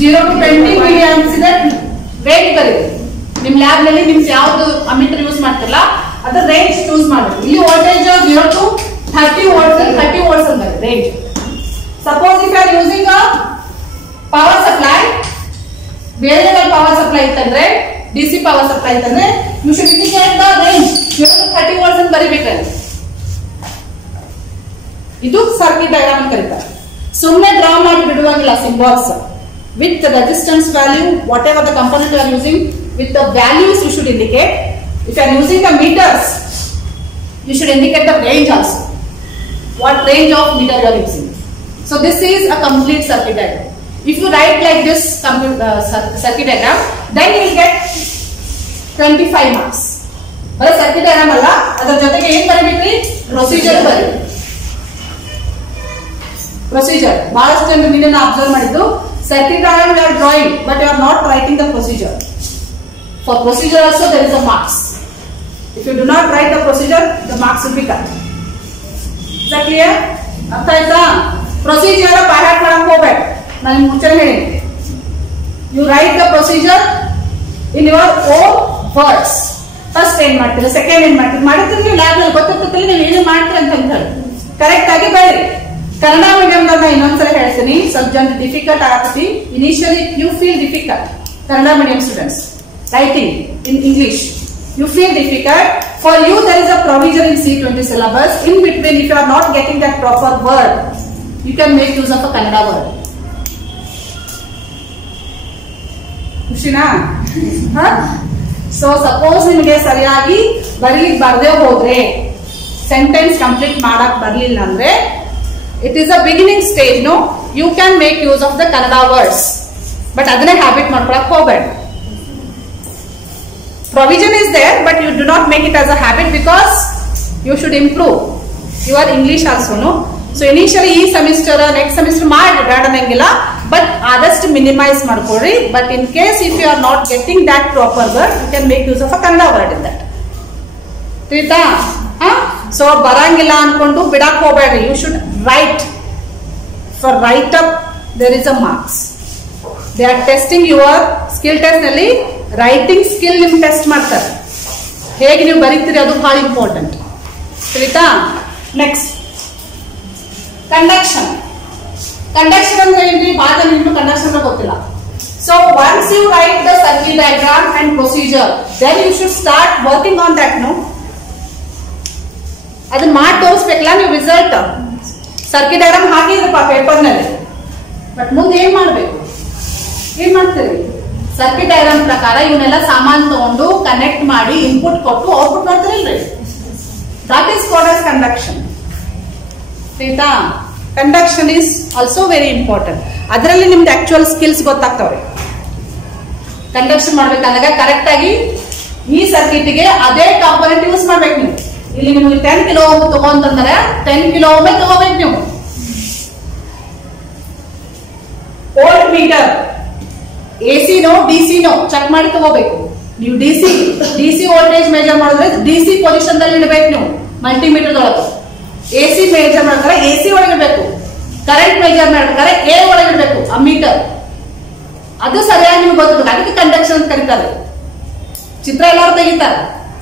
0 to 20 milliamps ಇದೆ range ಬರೀರಿ. ನಿಮ್ lab ನಲ್ಲಿ ನಿಮ್ಗೆ ಯಾವ್ದು ಅಮ್ಮೀಟರ್ ಯೂಸ್ ಮಾಡ್ತಿರಲ್ಲ ಅದ್ರ ರೇಂಜ್ ಚೂಸ್ ಮಾಡಬೇಕು. ಇಲ್ಲಿ ವೋಲ್ಟೇಜ್ 0 to 30 volts, 30 volts ಅಂತ range. Suppose if you are using a power supply, variable power supply ಇತ್ತಂದ್ರೆ, DC ಪವರ್ ಸಪ್ಲೈ ಇತ್ತಂದ್ರೆ you should indicate the range 0 to 30 volts ಅಂತ ಬರೀಬೇಕಲ್ಲ. ಇದು ಸರ್ಕ್ಯೂಟ್ ಡಯಾಗ್ರಾಮ್ ಅಂತ ಕರೀತಾರೆ. ಸುಮ್ಮನೆ ಡ್ರಾ ಮಾಡಿ ಬಿಡುವಂಗಿಲ್ಲ symbols. With resistance value, whatever the component you are using, with the values you should indicate. If you are using the meters, you should indicate the range also. What range of meter you are using. So this is a complete circuit diagram. If you write like this circuit diagram, then you will get 25 marks. But circuit diagram alla, adar jotege ಏನು ಬರೀಬೇಕ್ರಿ, procedure ಬರೀರಿ. Procedure ಬಹಳಷ್ಟು ಜನರು ನಿನ್ನ observe ಮಾಡಿದ್ದು, circuit diagram you are drawing but you are not writing the procedure. For procedure also there is a marks. If you do not write the procedure, the marks will be cut. Is that clear? ಅರ್ಥ ಆಯ್ತಾ? Procedure ಬಾಯ್ಹಾಟ್ ಮಾಡಕ್ ಹೋಗ್ಬೇಕು. ನಾನು ಮುಂಚೆ ಹೇಳಿ, you write the procedure in your own words. First ಏನ್ ಮಾಡ್ತೀರಾ, second ಏನ್ ಮಾಡ್ತೀರಿ, ಮಾಡಿದ್ರೆ ನೀವು ಲ್ಯಾಬ್ ನಲ್ಲಿ ಗೊತ್ತಿರ್ತೈತಿ ನೀವು ಏನು ಮಾಡ್ತೀರ ಅಂತ ಹೇಳಿ ಕರೆಕ್ಟ್ ಆಗಿ ಬರೀರಿ. ಕನ್ನಡ ಮೀಡಿಯಂ ನಾನು ಇನ್ನೊಂದ್ಸಲ ಹೇಳ್ತೀನಿ, ಸ್ವಲ್ಪ ಜನ ಡಿಫಿಕಲ್ಟ್ ಆಗತ್ತಿ. Initially you feel difficult, Kannada medium students writing in English you feel difficult. For you there is a provision in C20 syllabus. In between, if you are not getting that proper word, you can make use of a Kannada word. ಖುಷಿನಾ? So suppose ನಿಮಗೆ ಸರಿಯಾಗಿ ಬರೀಲಿಕ್ಕೆ ಬರ್ದೇ ಹೋದ್ರೆ, sentence complete ಮಾಡಕ್ ಬರ್ಲಿಲ್ಲ ಅಂದ್ರೆ, it is a beginning stage. No, you can make use of the Kannada words, but ಅದನ್ನೇ ಹ್ಯಾಬಿಟ್ ಮಾಡ್ಕೊಳಕ್ ಹೋಗ್ಬೇಡ. Provision is there, but you do not make it as a habit because you should improve your English also, no? So initially ಈ semester next semester ಮಾಡಿ ಬೇಡ ಅನ್ನಂಗಿಲ್ಲ, but ಆದಷ್ಟು minimize ಮಾಡ್ಕೊಳ್ರಿ. But in case if you are not getting that proper word, you can make use of a Kannada word in that. ತಿಳಿತಾ? So ಬರಂಗಿಲ್ಲ ಅನ್ಕೊಂಡು ಬಿಡಕ್ ಹೋಗ್ಬೇಡ್ರಿ. You should write. For write up there is a marks. They are testing your skill test ನಲ್ಲಿ writing skill ನಿಮ್ test ಮಾಡ್ತಾರೆ. ಹೇಗೆ ನೀವು ಬರೀತೀರಿ ಅದು ಬಹಳ ಇಂಪಾರ್ಟೆಂಟ್. ತಿಳಿತಾ? Next conduction. ಕಂಡಕ್ಷನ್ ಅಂದ್ರೆ ಏನ್ರಿ? ಭಾಳ ನಿಮ್ಗೆ ಕಂಡಕ್ಷನ್ ಅಂದ್ರೆ ಗೊತ್ತಿಲ್ಲ. So once you write the circuit diagram and procedure, then you should start working on that. No, ಅದನ್ನ ಮಾಡಿ ತೋರಿಸ್ಬೇಕಲ್ಲ ನೀವು. ರಿಸಲ್ಟ್ ಸರ್ಕ್ಯೂಟ್ ಡಯಾಗ್ರಾಮ್ ಹಾಕಿದ್ರಪ್ಪ ಪೇಪರ್ ನಲ್ಲಿ, ಬಟ್ ಮುಂದೆ ಏನ್ ಮಾಡ್ಬೇಕು? ಏನ್ ಮಾಡ್ತೀರಿ? ಸರ್ಕ್ಯೂಟ್ ಡಯಾಗ್ರಾಮ್ ಪ್ರಕಾರ ಇವನ್ನೆಲ್ಲ ಸಾಮಾನು ತಗೊಂಡು ಕನೆಕ್ಟ್ ಮಾಡಿ ಇನ್ಪುಟ್ ಕೊಟ್ಟು ಔಟ್ಪುಟ್ ಮಾಡ್ತಾರಿಲ್ರಿ, that is called as conduction. ಆಯ್ತಾ? Conduction is also very important. ಅದರಲ್ಲಿ ನಿಮ್ದು ಆಕ್ಚುಯಲ್ ಸ್ಕಿಲ್ಸ್ ಗೊತ್ತಾಗ್ತಾವ್ರಿ. ಕಂಡಕ್ಷನ್ ಮಾಡ್ಬೇಕಂದಾಗ ಕರೆಕ್ಟ್ ಆಗಿ ಈ ಸರ್ಕ್ಯೂಟ್ಗೆ ಅದೇ ಕಾಂಪೋನೆಂಟ್ ಯೂಸ್ ಮಾಡ್ಬೇಕು ನೀವು. ಇಲ್ಲಿ ನಿಮ್ಗೆ 10 ಕಿಲೋ ಓಮ್ ತಗೊಂತಂದ್ರೆ 10 ಕಿಲೋ ಓಮೇ ತಗೋಬೇಕು ನೀವು. ವೋಲ್ಟ್ ಮೀಟರ್ ಎಸಿ ನೋ ಡಿಸಿ ನೋ ಚೆಕ್ ಮಾಡಿ ತಗೋಬೇಕು ನೀವು. ಡಿಸಿ ವೋಲ್ಟೇಜ್ ಮೆಜರ್ ಮಾಡಿದ್ರೆ ಡಿಸಿ ಪೊಸಿಷನ್ ದಲ್ಲಿ ಇಡಬೇಕು ನೀವು ಮಲ್ಟಿಮೀಟರ್ ಒಳಗೆ. ಎಸಿ ಮೆಜರ್ ಮಾಡಿದ್ರೆ ಎಸಿ ಒಳಗೆ ಇಡಬೇಕು. ಕರೆಂಟ್ ಮೆಜರ್ ಮಾಡ್ಬೇಕಾದ್ರೆ ಎ ಒಳಗೆ ಇಡಬೇಕು ಅಮ್ಮೀಟರ್. ಅದು ಸರಿಯಾಗಿ ನಿಮ್ಗೆ ಗೊತ್ತಿರಬೇಕು. ಅದಕ್ಕೆ ಕಂಡಕ್ಷನ್ ಅಂತ ಕರೀತಾರೆ. ಚಿತ್ರ ಎಲ್ಲರೂ ತೆಗಿತಾರೆ,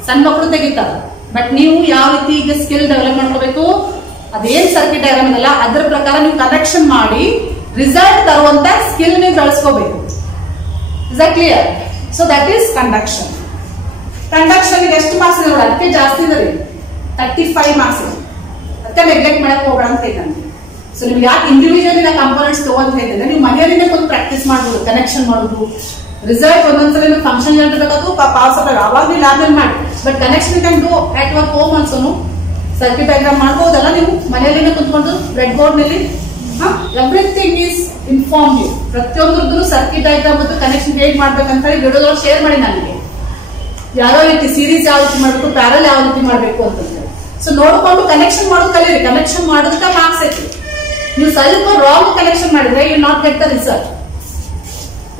ಸಣ್ಣ ಮಕ್ಕಳು ತೆಗಿತಾರೆ, ಬಟ್ ನೀವು ಯಾವ ರೀತಿ ಈಗ ಸ್ಕಿಲ್ ಡೆವಲಪ್ ಮಾಡ್ಕೋಬೇಕು, ಅದೇನ್ ಸರ್ಕ್ಯೂಟ್ ಡಯಾಗ್ರಾಮ್ ಅಲ್ಲ ಅದ್ರ ಪ್ರಕಾರ ನೀವು ಕನೆಕ್ಷನ್ ಮಾಡಿ ರಿಸಲ್ಟ್ ತರುವಂತ ಸ್ಕಿಲ್ ನೀವು ಬೆಳೆಸ್ಕೋಬೇಕು. Is that clear? So that is conduction. Conduction ಗೆ ಎಷ್ಟು ಮಾರ್ಕ್ಸ್ ಇದೆ ನೋಡಿ, ಅದಕ್ಕೆ ಜಾಸ್ತಿ ಇದೆ ರೀ, 35 ಮಾರ್ಕ್ಸ್ ಇದೆ. ಅದಕ್ಕೆ ನೆಗ್ಲೆಕ್ಟ್ ಮಾಡಕ್ ಹೋಗ್ಬೇಡ ಅಂತ ಹೇಳ್ತಾನೆ. ಸೊ ನಿಮ್ಗೆ ಯಾಕೆ ಇಂಡಿವಿಜುವಲ್ ಕಂಪೋನೆಂಟ್ಸ್ ತಗೊಂತ ಹೇಳ್ತೇನೆ, ನೀವು ಮನೆಯಲ್ಲಿಂದ ಒಂದು ಪ್ರಾಕ್ಟೀಸ್ ಮಾಡ್ಬೋದು, ಕನೆಕ್ಷನ್ ಮಾಡೋದು. ರಿಸಲ್ಟ್ ಒಂದೊಂದ್ಸಲ ನೀವು ಫಂಕ್ಷನ್ ಹೇಳ್ಬೇಕಾದ್ರು ಪಾಸ್ ಅವಾಗ ನೀವು ಲ್ಯಾಬ್ ಮಾಡಿ, but connection can do at your home also. Circuit diagram ಮಾಡ್ಬೋದಲ್ಲ ನೀವು ಮನೆಯಲ್ಲಿಂದ ಕುತ್ಕೊಂಡು ರೆಡ್ ಬೋರ್ಡ್ ನಲ್ಲಿ. Everything is inform you. ಪ್ರತಿಯೊಂದ್ರದ್ದು ಸರ್ಕ್ಯೂಟ್ ಡಯಾಗ್ರಾಮ್ ಮತ್ತು ಕನೆಕ್ಷನ್ ಹೇಗೆ ಮಾಡ್ಬೇಕಂತ ಹೇಳಿ ವಿಡಿಯೋದೊಳಗೆ ಶೇರ್ ಮಾಡಿ ನನಗೆ. ಯಾವ ರೀತಿ ಸೀರೀಸ್ ಯಾವ ರೀತಿ ಮಾಡಬೇಕು, ಪ್ಯಾರಲ್ ಯಾವ ರೀತಿ ಮಾಡಬೇಕು ಅಂತ. ಸೊ ನೋಡ್ಕೊಂಡು ಕನೆಕ್ಷನ್ ಮಾಡೋದು ಕಲೀರಿ. ಕನೆಕ್ಷನ್ ಮಾಡೋದಕ್ಕೆ ಮಾರ್ಕ್ಸ್ ಐತಿ. ನೀವು ಸ್ವಲ್ಪ ರಾಂಗ್ ಕನೆಕ್ಷನ್ ಮಾಡಿದ್ರೆ you not get the result.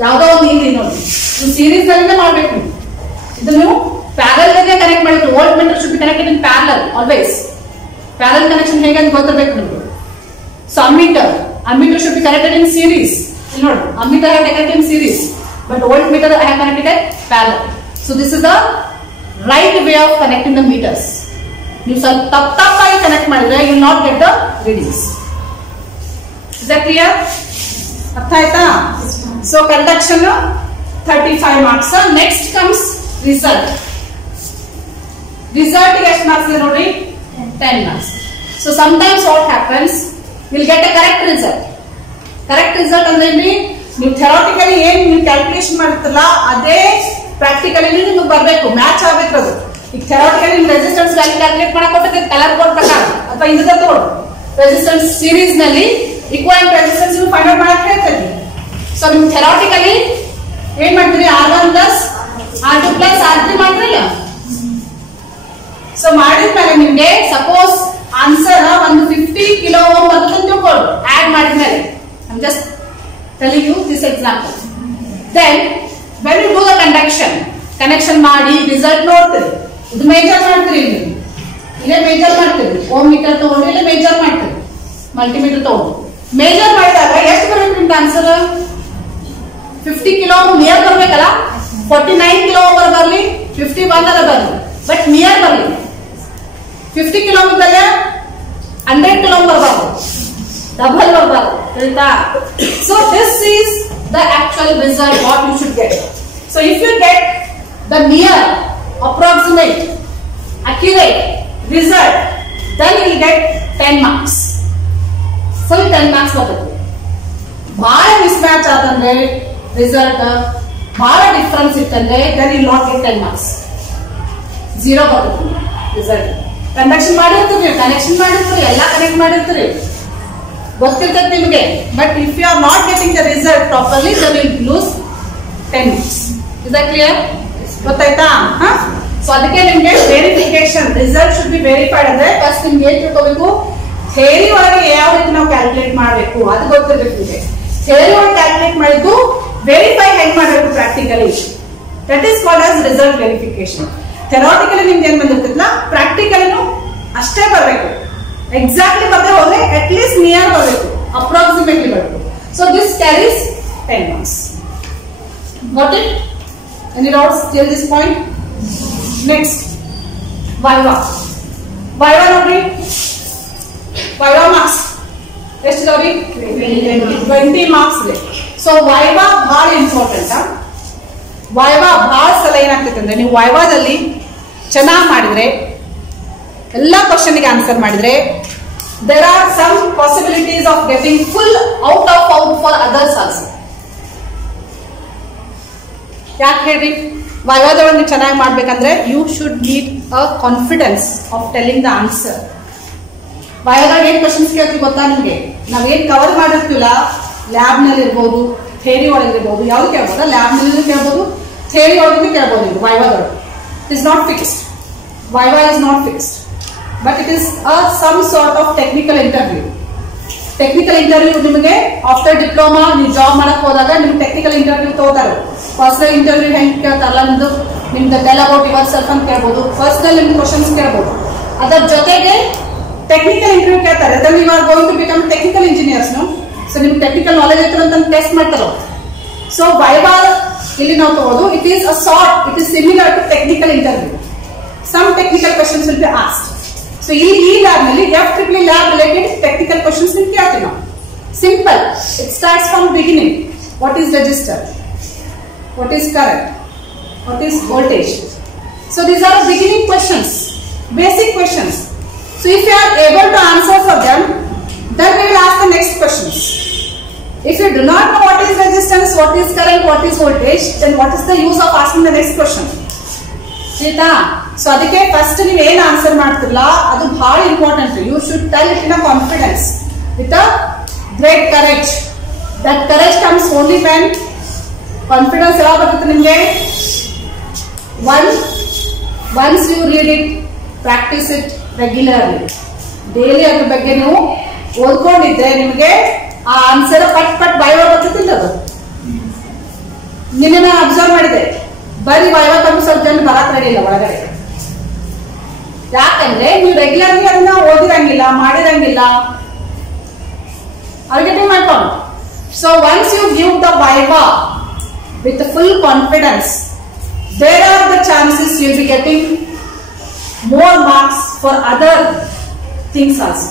ಯಾವ್ದೋ ಒಂದು ಇಲ್ಲಿ ನೋಡಿ, ನೀವು ಸೀರೀಸ್ ನಲ್ಲಿಂದ ಮಾಡ್ಬೇಕು. ಇದು ನೀವು ಪ್ಯಾರಲ್ ಕನೆಕ್ಟ್ ಮಾಡಿದ್ರು. Volt meter should be connected in parallel always. Parallel connection ಹೇಗೆ ಅಂತ ಗೊತ್ತಿರಬೇಕು ನಿಮ್ಗೆ. So ammeter should be connected in series. You know, ammeter I have connected in series, but voltmeter I have connected at parallel. So this is the right way of connecting the meters. You shall tap connect ಮಾಡಿದ್ರೆ you will not get the readings. Is that clear? ಅರ್ಥ ಆಯ್ತಾ? So conduction 35 marks. Next comes result. Result ಗೆ ಎಷ್ಟು marks ಇದೆ ನೋಡಿ? 10 marks. So sometimes what happens, we'll get a correct result. Correct result ಅಂದ್ರೆ ನೀವು ಥಿಯರಾಟಿಕಲಿ ಏನ್ ನೀವು ಕ್ಯಾಲ್ಕುಲೇಷನ್ ಮಾಡ್ತಿರಲ್ಲ ಅದೇ ಪ್ರಾಕ್ಟಿಕಲಿ ನಿಮ್ಗೆ ಬರಬೇಕು, ಮ್ಯಾಚ್ ಆಗ್ಬೇಕು ಅದು. ಈಗ ಥಿಯರಾಟಿಕಲಿ ನಿಮ್ ರೆಸಿಸ್ಟೆನ್ಸ್ ವ್ಯಾಲ್ಯೂ ಕ್ಯಾಲ್ಕುಲೇಟ್ ಮಾಡಕ್ ಹೋಗ್ತದೆ ಕಲರ್ ಬೋರ್ಡ್ ಪ್ರಕಾರ ಅಥವಾ ಇಂದ ತಗೊಳ್ಳಿ. ರೆಸಿಸ್ಟೆನ್ಸ್ ಸೀರೀಸ್ ನಲ್ಲಿ ಈಕ್ವಲೆಂಟ್ ರೆಸಿಸ್ಟೆನ್ಸ್ ಫೈಂಡ್ ಔಟ್ ಮಾಡಕ್ ಹೇಳ್ತೇನೆ. ಸೊ ನೀವು ಥಿಯರಾಟಿಕಲಿ ಏನ್ ಮಾಡ್ತೀರಿ? R1 plus R2 plus R3 ಮಾಡ್ತಿರಲ್ಲ. ಸೊ ಮಾಡಿದ್ಮೇಲೆ ನಿಮ್ಗೆ ಸಪೋಸ್ ಆನ್ಸರ್ ಒಂದು 50 ಕಿಲೋ ಓಮ್ ಬರ್ತದೆ ಅಂತ ತಿಳ್ಕೊಳ್ಳಿ. ಆಡ್ ಮಾಡಿದ್ಮೇಲೆ I am just telling you this example. Then when you do the connection ಮಾಡಿ ರಿಸಲ್ಟ್ ನೋಡ್ತೀರಿ. ಇದು ಮೇಜರ್ ಮಾಡ್ತೀರಿ, ಇಲ್ಲೇ ಮೇಜರ್ ಮಾಡ್ತೀರಿ. ಓಮ್ ಮೀಟರ್ ತಗೊಂಡು ಇಲ್ಲೇ ಮೇಜರ್ ಮಾಡ್ತೀರಿ, ಮಲ್ಟಿಮೀಟರ್ ತಗೊಂಡು ಮೇಜರ್ ಮಾಡಿದಾಗ ಎಷ್ಟು ಬರಬೇಕು ನಿಮ್ಗೆ ಆನ್ಸರ್? 50 ಕಿಲೋ ಓಮ್ ನಿಯರ್ ಬರ್ಬೇಕಲ್ಲ. 49 ಕಿಲೋ ಓಮ್ ಬರ್ಲಿ, 51 ಬರ್ಲಿ, ಬಟ್ ನಿಯರ್ ಬರ್ಲಿ. 50 ಕಿಲೋ ಇದ್ದಾಗ 100 ಕಿಲೋ ಬರಬಾರ್ದು, ಡಬಲ್ ಬರಬಾರ್ದು. ಆಯ್ತಾ? So this is the actual result what you should get. So if you get the near, approximate, accurate result, then you will get 10 marks. Full 10 marks ಬರ್ತದೆ. ಬಹಳ mismatch ಆದಂದ್ರೆ result ಬಹಳ difference ಇತ್ತಂದ್ರೆ then you not get 10 marks. 0 ಬರುತ್ತೆ result. Conduction ಮಾಡಿರ್ತೀರಿ, ನೀವು connection ಮಾಡಿರ್ತೀರಿ, ಎಲ್ಲ connect ಮಾಡಿರ್ತೀರಿ, ಗೊತ್ತಿರ್ತದೆ ನಿಮಗೆ. But if you are not getting the result properly then you lose 10 marks. Is that clear? ಗೊತ್ತಾಯ್ತಾ? ಸೊ ಅದಕ್ಕೆ ನಿಮ್ಗೆ verification result should be verified ಅಂದ್ರೆ ಫಸ್ಟ್ ನಿಮ್ಗೆ ಏನ್ ತಿಳ್ಕೋಬೇಕು, ಥಿಯರಿ ಒಳಗೆ ಯಾವ ರೀತಿ ನಾವು ಕ್ಯಾಲ್ಕುಲೇಟ್ ಮಾಡಬೇಕು ಅದು ಗೊತ್ತಿರ್ಬೇಕು ನಿಮಗೆ. ಥಿಯರಿ ಒಳಗೆ ಕ್ಯಾಲ್ಕುಲೇಟ್ ಮಾಡಿದ್ದು ವೆರಿಫೈ ಹೆಂಗ್ ಮಾಡಬೇಕು practically, that is called as result verification. Theoretically ನಿಮ್ಗೆ ಏನ್ ಬಂದಿರ್ತದಲ್ಲ, ಪ್ರಾಕ್ಟಿಕಲಿನೂ ಅಷ್ಟೇ ಬರಬೇಕು. ಎಕ್ಸಾಕ್ಟ್ಲಿ ಬರದೆ ಹೋದ್ರೆ ಅಟ್ ಲೀಸ್ಟ್ ನಿಯರ್ ಬರಬೇಕು, ಅಪ್ರಾಕ್ಸಿಮೇಟ್ಲಿ ಬರಬೇಕು. So this carries 10 marks. Got it? Any doubts till this point? Next viva. Viva ನೋಡ್ರಿ, ವೈವಾ ಮಾರ್ಕ್ಸ್ ಎಷ್ಟು ಇದಾವ್ರಿ? 20 ಮಾರ್ಕ್ಸ್ ಇದೆ. ಸೊ ವೈವಾ ಬಹಳ ಇಂಪಾರ್ಟೆಂಟ್. ವೈವಾ ಬಹಳ ಸಲ ಏನಾಗ್ತೈತೆ ಅಂದ್ರೆ, ನೀವು ವೈವಾದಲ್ಲಿ ಚೆನ್ನಾಗಿ ಮಾಡಿದ್ರೆ, ಎಲ್ಲ ಕ್ವಶನ್ಗೆ ಆನ್ಸರ್ ಮಾಡಿದ್ರೆ, there are some possibilities of getting full out for others also. ಯಾಕೆ ಹೇಳ್ರಿ? ವೈವಾದೊಳಗೆ ನೀವು ಚೆನ್ನಾಗಿ ಮಾಡ್ಬೇಕಂದ್ರೆ you should need a confidence of telling the answer. ವೈವಾದಾಗ ಏನ್ ಕ್ವಶನ್ಸ್ ಕೇಳ್ತೀವಿ ಗೊತ್ತಾ ನಿಮ್ಗೆ? ನಾವೇನ್ ಕವರ್ ಮಾಡಿರ್ತೀವಲ್ಲ, ಲ್ಯಾಬ್ ನಲ್ಲಿ ಇರ್ಬೋದು, ಥಿಯರಿ ಒಳಗಿರ್ಬೋದು, ಯಾವ್ದು ಕೇಳ್ಬೋದು, ಲ್ಯಾಬ್ ನಲ್ಲಿ ಕೇಳ್ಬೋದು, ಥಿಯರಿ ಒಳಗೆ ಕೇಳ್ಬೋದು. ಇದು ವೈವಾದೊಳಗೆ it is not fixed. Viva is not fixed, but it is some sort of technical interview. Technical interview ನಿಮಗೆ ಆಫ್ಟರ್ ಡಿಪ್ಲೊಮಾ ನೀವು ಜಾಬ್ ಮಾಡಕ್ ಹೋದಾಗ ನಿಮ್ಗೆ ಟೆಕ್ನಿಕಲ್ ಇಂಟರ್ವ್ಯೂ ತಗೋತಾರೆ. ಪರ್ಸನಲ್ ಇಂಟರ್ವ್ಯೂ ಹೆಂಗ್ ಕೇಳ್ತಾರಲ್ಲ, ನಿಮ್ದು ಟೆಲ್ ಅಬೌಟ್ ಯುವರ್ ಸೆಲ್ಫ್ ಅಂತ ಕೇಳ್ಬೋದು, ಪರ್ಸನಲ್ ನಿಮ್ಗೆ ಕ್ವಶನ್ಸ್ ಕೇಳ್ಬೋದು. ಅದರ ಜೊತೆಗೆ ಟೆಕ್ನಿಕಲ್ ಇಂಟರ್ವ್ಯೂ ಕೇಳ್ತಾರೆ. ಅದರಲ್ಲಿ you are going to become technical engineers. So ನಿಮ್ಗೆ ಟೆಕ್ನಿಕಲ್ ನಾಲೆಜ್ ಐತೆ ಅಂತ ಟೆಸ್ಟ್ ಮಾಡ್ತಾರ. ಸೊ ವೈವಾ ಇಲ್ಲಿ ನಾವು ತಗೋದು, it is a sort, it is similar to technical interview. Some technical questions will be asked. So ಇಲ್ಲಿ ಈ ಲ್ಯಾಬ್ ನಲ್ಲಿ FEE lab related technical questions ನಿಮ್ಗೆ ಕೇಳ್ತೀವಿ ನಾವು. Simple, it starts from beginning. What is register, what is current, what is voltage. So these are beginning questions, basic questions. So if you are able to answer for them, then we will ask the next questions. If you do not know what is resistance, what is current, what is voltage, then what is the use of asking the next question? ಆಯ್ತಾ? So ಅದಕ್ಕೆ first ನೀವು ಏನ್ answer ಮಾಡ್ತಿರಲ್ಲ ಅದು ಬಹಳ important. You should tell it in a confidence with a great courage. That courage comes only when confidence ಯಾವಾಗ ಬರುತ್ತೆ ನಿಮಗೆ? Once you read it, practice it regularly, daily ಅದ್ರ ಬಗ್ಗೆ ನೀವು ಓದ್ಕೊಂಡಿದ್ರೆ ನಿಮಗೆ ಆ ಆನ್ಸರ್ ಪಟ್ ಪಟ್ ವೈವಾ ಬರ್ತಿಲ್ಲ. ಅದು ನಿನ್ನೆ ನಾನು ಅಬ್ಸರ್ವ್ ಮಾಡಿದೆ, ಬರೀ ವೈವಾ ಕಮ್ಮಿ ಸ್ವಲ್ಪ ಜನ ಬರಕ್ ರೆಡಿ ಇಲ್ಲ ಒಳಗಡೆ. ಯಾಕಂದ್ರೆ ನೀವು ರೆಗ್ಯುಲರ್ಲಿ ಅದನ್ನ ಓದಿರಂಗಿಲ್ಲ, ಮಾಡಿರಂಗಿಲ್ಲ, ಗೆಟಿಂಗ್ ಮಾಡ್ಕೊಂಡು. So once you give the viva with full confidence, there are the chances you will be getting more marks for other things also.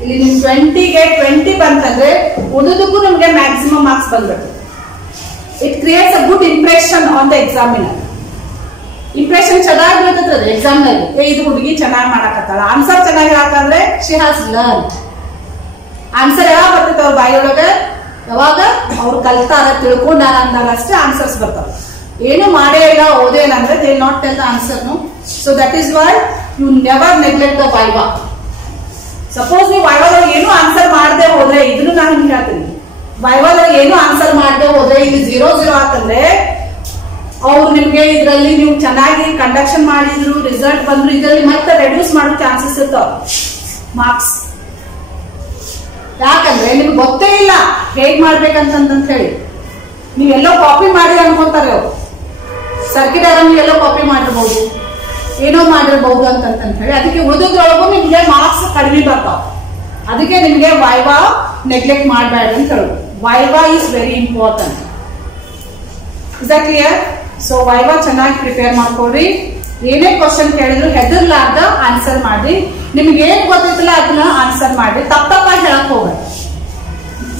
ಇಲ್ಲಿ ನಿಮ್ 20ಗೆ 20 ಬಂತಂದ್ರೆ ಉಳಿದಕ್ಕೂ ನಿಮ್ಗೆ ಮ್ಯಾಕ್ಸಿಮಮ್ ಮಾರ್ಕ್ಸ್ ಬಂದ್ಬಿಟ್ಟು. It creates a good impression on the examiner. Impression ಚೆನ್ನಾಗಿ ಬೀಳ್ತದೆ exam ನಲ್ಲಿ. ಇದು ಹುಡುಗಿ ಚೆನ್ನಾಗಿ ಮಾಡಕತ್ತಾಳ, ಆನ್ಸರ್ ಚೆನ್ನಾಗಿ ಹಾಕಂದ್ರೆ ಶಿ ಹ್ಯಾಸ್ ಲರ್ನ್. ಆನ್ಸರ್ ಯಾವಾಗ ಬರ್ತೈತೆ ಅವ್ರ ಬಾಯಿಯೊಳಗೆ? ಯಾವಾಗ ಅವ್ರು ಕಲ್ತಾರ, ತಿಳ್ಕೊಂಡಾರ ಅಂದಾಗ ಅಷ್ಟೇ ಆನ್ಸರ್ಸ್ ಬರ್ತಾವ. ಏನು ಮಾಡೇ ಇಲ್ಲ, ಓದೇ ಇಲ್ಲ ಅಂದ್ರೆ they not tell the answer. So that is why you never neglect the viva. Suppose ನೀವು ವೈವಾದೊಳಗೆ ಏನು ಆನ್ಸರ್ ಮಾಡದೆ ಹೋದ್ರೆ, ಇದನ್ನು ನಾನು ನಿಮ್ಗೆ ಹೇಳ್ತೀನಿ, ವೈವಾದೊಳಗೆ ಏನು ಆನ್ಸರ್ ಮಾಡದೆ ಹೋದ್ರೆ ಇಲ್ಲಿ 0-0 ಆತಂದ್ರೆ ಅವ್ರು ನಿಮ್ಗೆ ಇದರಲ್ಲಿ ನೀವು ಚೆನ್ನಾಗಿ ಕಂಡಕ್ಷನ್ ಮಾಡಿದ್ರು, ರಿಸಲ್ಟ್ ಬಂದ್ರು, ಇದರಲ್ಲಿ ಮತ್ತೆ ರೆಡ್ಯೂಸ್ ಮಾಡೋ ಚಾನ್ಸಸ್ ಇರ್ತಾವ ಮಾರ್ಕ್ಸ್. ಯಾಕಂದ್ರೆ ನಿಮ್ಗೆ ಗೊತ್ತೇ ಇಲ್ಲ ಹೇಗ್ ಮಾಡ್ಬೇಕಂತ ಹೇಳಿ. ನೀವೆಲ್ಲೋ ಕಾಪಿ ಮಾಡಿ ಅನ್ಕೊಂತಾರೆ ಅವ್ರು. ಸರ್ಕಿಟ್ ನೀವೆಲ್ಲೋ ಕಾಪಿ ಮಾಡಿರ್ಬಹುದು, ಏನೋ ಮಾಡಿರ್ಬಹುದು ಅಂತ ಹೇಳಿ. ಅದಕ್ಕೆ ಉಳಿದೊಳಗೂ ನಿಮ್ಗೆ ಮಾರ್ಕ್ಸ್ ಕಡಿಮೆ ಬರ್ತಾವ. ಅದಕ್ಕೆ ನಿಮ್ಗೆ ವೈವಾ ನೆಗ್ಲೆಕ್ಟ್ ಮಾಡಬೇಡ್ರಿ ಅಂತ ಹೇಳೋದು. Viva is very important. Is that clear? So viva ಚೆನ್ನಾಗಿ ಪ್ರಿಪೇರ್ ಮಾಡ್ಕೊಡ್ರಿ. ಏನೇ ಕ್ವಶನ್ ಕೇಳಿದ್ರು ಹೆದರ್ಲಾರ್ದ ಆನ್ಸರ್ ಮಾಡಿ. ನಿಮ್ಗೆ ಏನ್ ಗೊತ್ತಿಲ್ಲ ಅದನ್ನ ಆನ್ಸರ್ ಮಾಡಿ, ತಪ್ಪಾಗಿ ಹೇಳಕ್ ಹೋಗ್ಬೇಡಿ.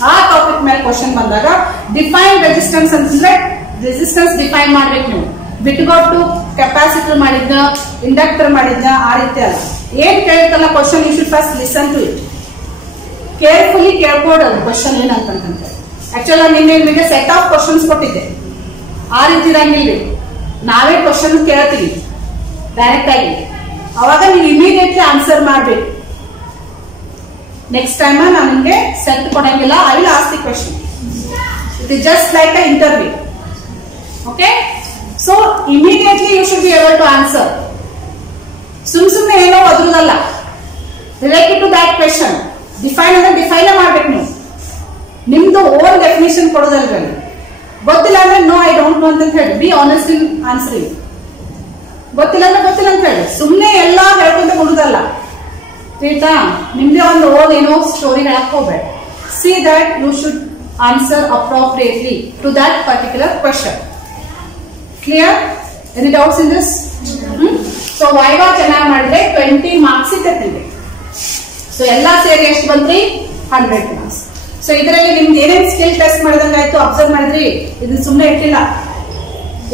ಆ ಟಾಪಿಕ್ ಮೇಲೆ ಕ್ವಶನ್ ಬಂದಾಗ ಡಿಫೈನ್ ರೆಸಿಸ್ಟೆನ್ಸ್ ಅಂತಂದ್ರೆ ರೆಸಿಸ್ಟೆನ್ಸ್ ಡಿಫೈನ್ ಮಾಡ್ಬೇಕು ನೀವು. ಬಿಟ್ಕೊಟ್ಟು ಕೆಪಾಸಿಟರ್ ಮಾಡಿದ್ನ, ಇಂಡಕ್ಟರ್ ಮಾಡಿದ್ನ, ಆ ರೀತಿ ಅಲ್ಲ. ಏನ್ ಕೇಳ್ತಲ್ಲ question, you should first listen to it. Carefully ಕೇಳ್ಕೊಡೋದು ಕ್ವಶನ್ ಏನಂತಂದ್ರೆ. ಆಕ್ಚುಲಿ ನಿನ್ನೆ ನಿಮಗೆ ಸೆಟ್ ಆಫ್ ಕ್ವಶನ್ಸ್ ಕೊಟ್ಟಿದ್ದೆ. ಆ ರೀತಿ ಇರಂಗಿಲ್ಲ. ನಾವೇ ಕ್ವಶನ್ ಕೇಳ್ತೀವಿ ಡೈರೆಕ್ಟ್ ಆಗಿ, ಅವಾಗ ನೀವು ಇಮಿಡಿಯೇಟ್ಲಿ ಆನ್ಸರ್ ಮಾಡ್ಬೇಕು. ನೆಕ್ಸ್ಟ್ ಟೈಮ್ ನಾನು ನಿಮ್ಗೆ ಸೆಟ್ ಕೊಡಂಗಿಲ್ಲ. I will ask the question. It is just like a interview. Okay, so immediately you should be able to answer. ಸುಮ್ನೆ ಏನೋ ಓದುವುದಲ್ಲ. Related to that question define ಅಂದ್ರೆ ಡಿಫೈನ್ ಮಾಡ್ಬೇಕು. ನೀವು ನಿಮ್ದು ಓನ್ ಡೆಫಿನೇಷನ್ ಕೊಡೋದಲ್ರಿ. ಗೊತ್ತಿಲ್ಲ ಅಂದ್ರೆ ನೋ ಐ ಡೋಂಟ್ ನೋ ಅಂತ ಹೇಳಿ ಬಿ ಆನೆಸ್ಟ್ ಇನ್ ಆನ್ಸರಿಂಗ್. ಗೊತ್ತಿಲ್ಲ ಅಂದ್ರೆ ಗೊತ್ತಿಲ್ಲ ಅಂತ ಹೇಳಿ ಸುಮ್ನೆ ಎಲ್ಲಾ ಹೇಳ್ಕೊಂತ ಕೊಡುದಲ್ಲ. ಆಯ್ತಾ? ನಿಮ್ದೇ ಒಂದು ಓನ್ ಏನೋ ಸ್ಟೋರಿ ಹೇಳಕ್ ಹೋಗ್ಬೇಡ. See that you should answer appropriately to that particular question. Clear? Any doubts in this? So viva ಚೆನ್ನಾಗಿ ಮಾಡಿದ್ರೆ 20 ಮಾರ್ಕ್ಸ್ ಸಿಗ್ತೈತಿ. ಸೊ ಎಲ್ಲಾ ಸೇರಿ ಎಷ್ಟು ಬಂದ್ರಿ? 100 ಮಾರ್ಕ್ಸ್. ಸೊ ಇದರಲ್ಲಿ ನಿಮ್ದು ಏನೇನ್ ಸ್ಕಿಲ್ ಟೆಸ್ಟ್ ಮಾಡಿದಂಗಾಯ್ತು. ಅಬ್ಸರ್ವ್ ಮಾಡಿದ್ರಿ? ಇದನ್ನ ಸುಮ್ಮನೆ ಇಟ್ಟಿಲ್ಲ.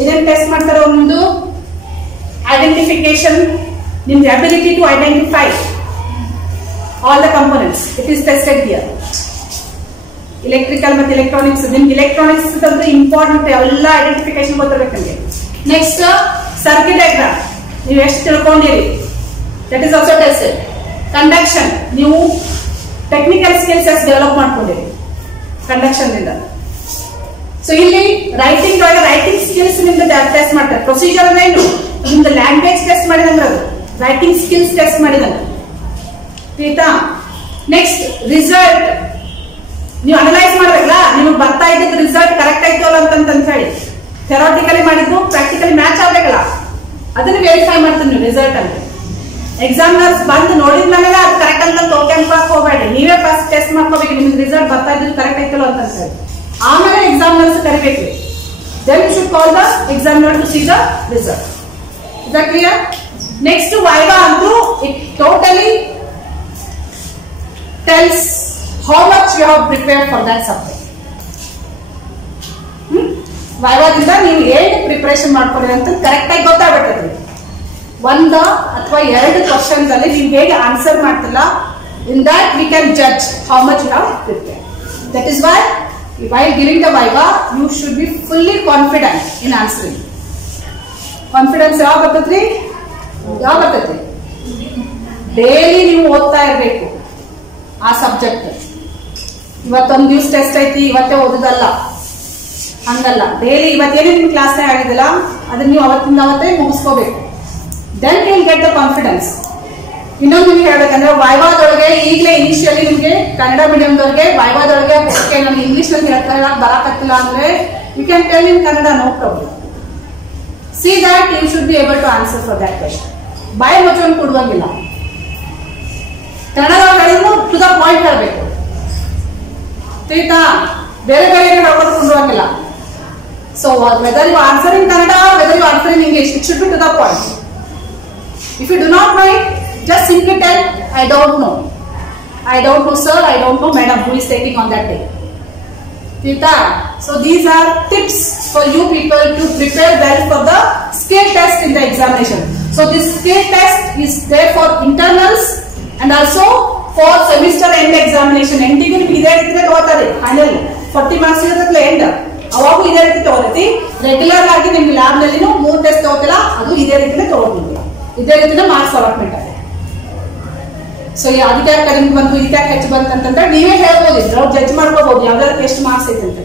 ಏನೇನ್ ಟೆಸ್ಟ್ ಮಾಡ್ತಾರ? ಒಂದು ಐಡೆಂಟಿಫಿಕೇಶನ್, ನಿಮ್ದು ability to identify all the components. It is tested here. Electrical ಮತ್ತೆ ಎಲೆಕ್ಟ್ರಾನಿಕ್ಸ್, ನಿಮ್ಗೆ ಎಲೆಕ್ಟ್ರಾನಿಕ್ಸ್ ಅಂದ್ರೆ ಇಂಪಾರ್ಟೆಂಟ್, ಎಲ್ಲ ಐಡೆಂಟಿಫಿಕೇಶನ್ ಗೊತ್ತಿರಬೇಕು ನಿಮಗೆ. ನೆಕ್ಸ್ಟ್ ಸರ್ಕ್ಯೂಟ್ ಡಯಾಗ್ರಾಮ್ ನೀವು ಎಷ್ಟು ತಿಳ್ಕೊಂಡಿರಿ, that is also tested. Conduction ನೀವು ಟೆಕ್ನಿಕಲ್ ಸ್ಕಿಲ್ಸ್ ಎಷ್ಟು ಡೆವಲಪ್ ಮಾಡ್ಕೊಂಡಿರಿ ಕಂಡಕ್ಷನ್ ಇಂದ. ಸೊ ಇಲ್ಲಿ ರೈಟಿಂಗ್ ಸ್ಕಿಲ್ಸ್ ನಿಮ್ದು ಟೆಸ್ಟ್ ಮಾಡ್ತಾರೆ. ಪ್ರೊಸೀಜರ್ ಅಂದ್ರೆ ಏನು? ನಿಮ್ದು ಲ್ಯಾಂಗ್ವೇಜ್ ಟೆಸ್ಟ್ ಮಾಡಿದಂದ್ರೆ ಅದು ರೈಟಿಂಗ್ ಸ್ಕಿಲ್ಸ್ ಟೆಸ್ಟ್ ಮಾಡಿದಂಗೆ. ಆಯ್ತಾ? ನೆಕ್ಸ್ಟ್ ರಿಸಲ್ಟ್ ನೀವು ಅನಲೈಸ್ ಮಾಡ್ಬೇಕಲ್ಲ, ನಿಮಗೆ ಬರ್ತಾ ಇದ್ದಿದ್ದು ರಿಸಲ್ಟ್ ಕರೆಕ್ಟ್ ಆಯ್ತು ಅಲ್ಲ ಅಂತ ಹೇಳಿ. ಥೆರಾಟಿಕಲಿ ಮಾಡಿದ್ದು ಪ್ರಾಕ್ಟಿಕಲಿ ಮ್ಯಾಚ್ ಆಗ್ಬೇಕಲ್ಲ, ಅದನ್ನ ವೆರಿಫೈ ಮಾಡ್ತೀನಿ ನೀವು ರಿಸಲ್ಟ್ ಅಂತ. ಎಕ್ಸಾಮ್ನರ್ಸ್ ಬಂದು ನೋಡಿದ್ಮೇಲೆ ಅದು ಕರೆಕ್ಟ್ ಅಂತ ಟೋಕೆ ಅನ್ಕೊಳಕ್ ಹೋಗ್ಬೇಡಿ. ನೀವೇ ಫಸ್ಟ್ ಟೆಸ್ಟ್ ಮಾಡ್ಕೋಬೇಕು ನಿಮ್ಗೆ ರಿಸಲ್ಟ್ ಬರ್ತಾ ಇದ್ದು ಕರೆಕ್ಟ್ ಆಯ್ತಲ್ಲ ಅಂತ ಹೇಳಿ. ಆಮೇಲೆ ಎಕ್ಸಾಮ್ನರ್ಸ್ ಕರಿಬೇಕು. Then you should call the examiner to see the result. Is that clear? Next viva ಅಂತೂ it totally tells how much you have prepared for that subject. ವೈವಾದಿಂದ ನೀವು ಏನು ಪ್ರಿಪರೇಷನ್ ಮಾಡ್ಕೊಳ್ಳಿ ಅಂತ ಕರೆಕ್ಟ್ ಆಗಿ ಗೊತ್ತಾಗ್ಬಿಡ್ತದೆ. ಒಂದ ಅಥವಾ ಎರಡು ಕ್ವಶನ್ಸ್ ಅಲ್ಲಿ ನೀವು ಹೇಗೆ ಆನ್ಸರ್ ಮಾಡ್ತಿಲ್ಲ, in that we can judge how much you have prepared. That is why while giving the viva you should be fully confident in answering. Confidence ಯಾವಾಗ ಬರ್ತದ್ರಿ? ಡೈಲಿ ನೀವು ಓದ್ತಾ ಇರಬೇಕು ಆ ಸಬ್ಜೆಕ್ಟ್. ಇವತ್ತೊಂದು ದಿವಸ ಟೆಸ್ಟ್ ಐತಿ, ಇವತ್ತೇ ಓದುದಲ್ಲ, ಹಂಗಲ್ಲ. ಡೈಲಿ ಇವತ್ತೇನೇ ನಿಮ್ ಕ್ಲಾಸ್ ಆಗಿದಿಲ್ಲ ಅದನ್ನ ನೀವು ಅವತ್ತಿಂದ ಅವತ್ತೇ ಮುಗಿಸ್ಕೋಬೇಕು. Then you will get the confidence. ಇನ್ನೊಂದು ನಿಮ್ಗೆ ಹೇಳ್ಬೇಕಂದ್ರೆ ವೈವಾದೊಳಗೆ ಈಗಲೇ ಇನಿಷಿಯಲಿ ನಿಮ್ಗೆ ಕನ್ನಡ ಮೀಡಿಯಂದವ್ರಿಗೆ ವೈವಾದೊಳಗೆ ಓಕೆ ನನಗೆ ಇಂಗ್ಲಿಷ್ ನಲ್ಲಿ ಹೇಳ್ತಾ ಬರಾಕತ್ತಿಲ್ಲ ಅಂದ್ರೆ you can tell in Kannada, no problem. See that you should be able to answer for that question. ಬಾಯಿ ಮುಚ್ಚೋನ್ ಕೊಡುವಂಗಿಲ್ಲ. ಕನ್ನಡ ಹೇಳಿದ್ರು ಟು ದ ಪಾಯಿಂಟ್ ಹೇಳಬೇಕು. ಬೇರೆ ಬೇರೆ ಹೇಳ್ಕೊಂಡು ಕೊಂಡುವಂಗಿಲ್ಲ. So whether you answer in Kannada, whether you answer in English, it should be to the point. If you do not know it, just simply tell, I don't know. I don't know, sir. I don't know, madam, who is taking on that day. Tita. So these are tips for you people to prepare well for the skill test in the examination. So this skill test is there for internals and also for semester end examination. Ending in ಇದೇ ರೀತಿ ತಗೋತಾರೆ. Final 40 marks ಇರುತ್ತಲ್ಲ end, ಅವಾಗೂ ಇದೇ ರೀತಿ ತಗೋತಿ. Regular ಆಗಿ ನಿಮ್ಗೆ lab ನಲ್ಲಿ 3 test ತಗೋತಿಲ್ಲ, ಅದು ಇದೇ ರೀತಿನೇ ತಗೋತಿಲ್ಲ. ಇದೇ ರೀತಿನ ಮಾರ್ಕ್ಸ್ ಅಲಾಟ್ಮೆಂಟ್ ಆಗಿದೆ. ಸೊ ಅದಕ್ಕೆ ಕಡಿಮೆ ಬಂತು, ಇದಕ್ಕೆ ಹೆಚ್ಚು ಬಂತಂತಂದ್ರೆ ನೀವೇ ಹೇಳ್ಬೋದು, ಅವ್ರು ಜಡ್ಜ್ ಮಾಡ್ಕೋಬಹುದು ಯಾವ್ದಾದ್ರು ಎಷ್ಟು ಮಾರ್ಕ್ಸ್ ಐತೆ ಅಂತ.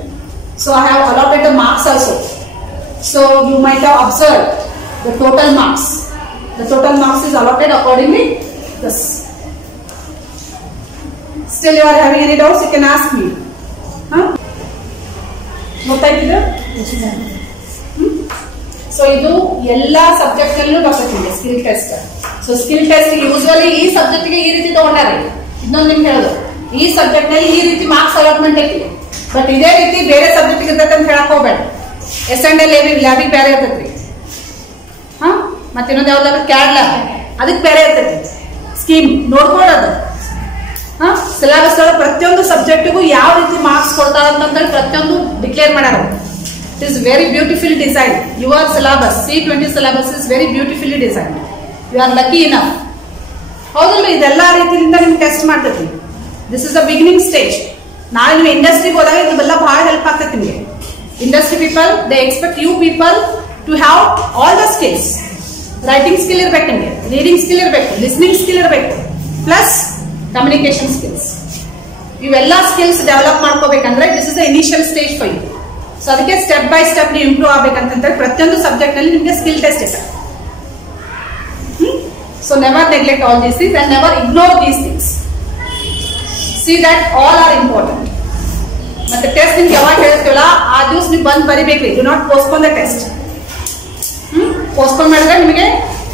So I have allotted the marks also. So you might have observe the total marks. The total marks is allotted accordingly this. Still you are having any doubts, you can ask me. ಗೊತ್ತಾಯ್ತಿದೆ? So ಇದು ಎಲ್ಲಾ subject ನಲ್ಲೂ ಬರ್ತದೆ skill test. So skill test usually ಈ subject ಗೆ ಈ ರೀತಿ ತಗೊಂಡಾರೆ. ಇನ್ನೊಂದು ನಿಮ್ಗೆ ಹೇಳೋದು, ಈ ಸಬ್ಜೆಕ್ಟ್ ನಲ್ಲಿ ಈ ರೀತಿ ಮಾರ್ಕ್ಸ್ ಅಲಾಟ್ಮೆಂಟ್ ಐತಿ. ಬಟ್ ಇದೇ ರೀತಿ ಬೇರೆ ಸಬ್ಜೆಕ್ಟ್ ಇರ್ತೈತೆ ಅಂತ ಹೇಳಕ್ ಹೋಗ್ಬೇಡ. S&L ಲ್ಯಾಬಿಗೆ ಬೇರೆ ಇರ್ತೈತ್ರಿ. ಮತ್ತೆ ಇನ್ನೊಂದು ಯಾವ್ದಾದ್ರು ಕ್ಯಾಡ್ ಲ್ಯಾಬ್, ಅದಕ್ಕೆ ಬೇರೆ ಇರ್ತೈತಿ ಸ್ಕೀಮ್. ನೋಡ್ಕೊಳ್ಳೋದು ಸಿಲೆಬಸ್ ಪ್ರತಿಯೊಂದು ಸಬ್ಜೆಕ್ಟಿಗೂ ಯಾವ ರೀತಿ ಮಾರ್ಕ್ಸ್ ಕೊಡ್ತಾರ ಅಂತಂದ್ರೆ ಪ್ರತಿಯೊಂದು ಡಿಕ್ಲೇರ್ ಮಾಡ್ಯಾರ. It is very beautifully designed. Your syllabus, C20 syllabus is very beautifully designed. You are lucky enough. ಹೌದಲ್ಲ, ಇದೆಲ್ಲ ರೀತಿಯಿಂದ ನಿಮ್ಗೆ ಟೆಸ್ಟ್ ಮಾಡ್ತೈತಿ. This is a beginning stage. ನಾಳೆ ನೀವು ಇಂಡಸ್ಟ್ರಿಗೆ ಹೋದಾಗ ಇದೆಲ್ಲ ಬಹಳ ಹೆಲ್ಪ್ ಆಗ್ತೈತಿ ನಿಮಗೆ. Industry people, they expect you people to have all the skills. Writing skill ಇರಬೇಕು ನಿಮಗೆ, ರೀಡಿಂಗ್ ಸ್ಕಿಲ್ ಇರಬೇಕು, ಲಿಸ್ನಿಂಗ್ ಸ್ಕಿಲ್ ಇರಬೇಕು, ಪ್ಲಸ್ ಕಮ್ಯುನಿಕೇಶನ್ ಸ್ಕಿಲ್ಸ್. ಇವೆಲ್ಲ ಸ್ಕಿಲ್ಸ್ ಡೆವಲಪ್ ಮಾಡ್ಕೋಬೇಕಂದ್ರೆ this is the initial stage for you. So ಅದಕ್ಕೆ step by step ನೀವು improve ಆಗ್ಬೇಕಂತಂದ್ರೆ ಪ್ರತಿಯೊಂದು ಸಬ್ಜೆಕ್ಟ್ ನಲ್ಲಿ ನಿಮಗೆ ಸ್ಕಿಲ್ ಟೆಸ್ಟ್ ಇದೆ. So never neglect all these things and never ignore these things. See that all are important. ಮತ್ತೆ test ನಿಮ್ಗೆ ಯಾವಾಗ ಹೇಳ್ತೀವಲ್ಲ ಆ ದಿವಸ ನೀವು ಬಂದು ಬರಿಬೇಕ್ರಿ. Do not postpone the test. Postpone ಮಾಡಿದ್ರೆ ನಿಮಗೆ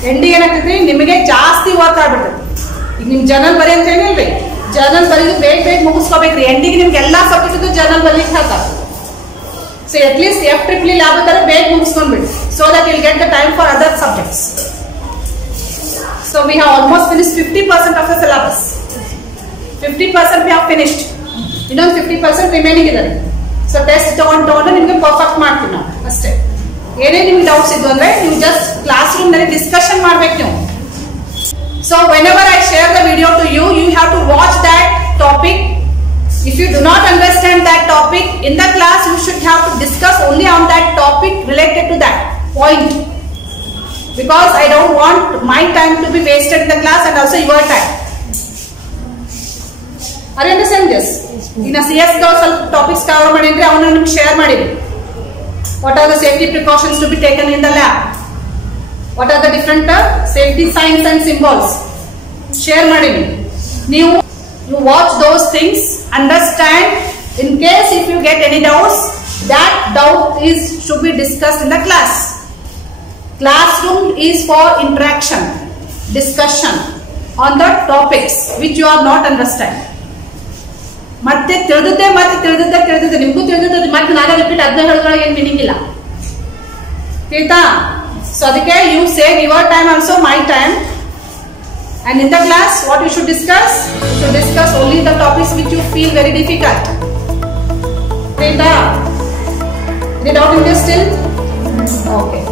ಎಂಡಿಗೆ ಏನಾಗ್ತೈತಿ, ನಿಮಗೆ ಜಾಸ್ತಿ ವರ್ಕ್ ಆಗ್ಬಿಡ್ತೈತಿ. ಈಗ ನಿಮ್ ಜರ್ನಲ್ ಬರಿ ಅಂತ ಹೇಳಿಲ್ರಿ, ಜರ್ನಲ್ ಬರೀದು ಬೇಗ ಬೇಗ ಮುಗಿಸ್ಕೋಬೇಕ್ರಿ. ಎಂಡಿಗೆ ನಿಮ್ಗೆ ಎಲ್ಲಾ ಸಬ್ಜೆಕ್ಟ್ ಜರ್ನಲ್ ಬರ್ಲಿಕ್ಕೆ ಹೇಳ್ತಾರೆ. So at least FEE lab ತರ ಬೇಗ ಮುಗಿಸ್ಕೊಂಡ್ಬಿಡಿ, so that will get the time for other subjects. So we have almost finished 50% of the syllabus. 50% we have finished. ಇನ್ನೊಂದು 50% ರಿಮೈನಿಂಗ್ ಇದೆ. ಸೊ ಟೆಸ್ಟ್ ತಗೊಂಡು ನಿಮ್ಗೆ ಪರ್ಫೆಕ್ಟ್ ಮಾಡ್ತೀವಿ ನಾವು ಅಷ್ಟೇ. ಏನೇ ನಿಮ್ಗೆ ಡೌಟ್ಸ್ ಇದ್ದು ಅಂದ್ರೆ ನೀವು ಜಸ್ಟ್ ಕ್ಲಾಸ್ ರೂಮ್ ನಲ್ಲಿ ಡಿಸ್ಕಷನ್ ಮಾಡ್ಬೇಕು ನೀವು. So whenever I share the video to you, you have to watch that topic. If you do not understand that topic in the class, you should have to discuss only on that topic related to that point. Because I don't want my time to be wasted in the class and also your time. Are you understand this? In a CS ಸ್ವಲ್ಪ topics cover ಮಾಡಿದ್ರೆ ಅವನ್ನ ನಿಮಗೆ share ಮಾಡಿದ್ವಿ. What are the safety precautions to be taken in the lab? What are the different safety signs and symbols? Share madini. You watch those things, understand. In case if you get any doubts, that doubt should be discussed in the class. Classroom is for interaction, discussion on the topics which you are not understand. ಮತ್ತೆ ತಿಳಿದಿದ್ದೆ ನಿಮಗೂ ತಿಳಿದಿದ್ದೆ ಮತ್ತೆ ನಾನೇ repeat ಅದನ್ನ ಹೇಳಿದ್ರೊಳಗೆ ಏನು meaning ಇಲ್ಲ. ತಿಳಿತಾ? So adike you save your time also, my time. And in the class what you should discuss? You should discuss only the topics which you feel very difficult. Any doubt in this still? Okay.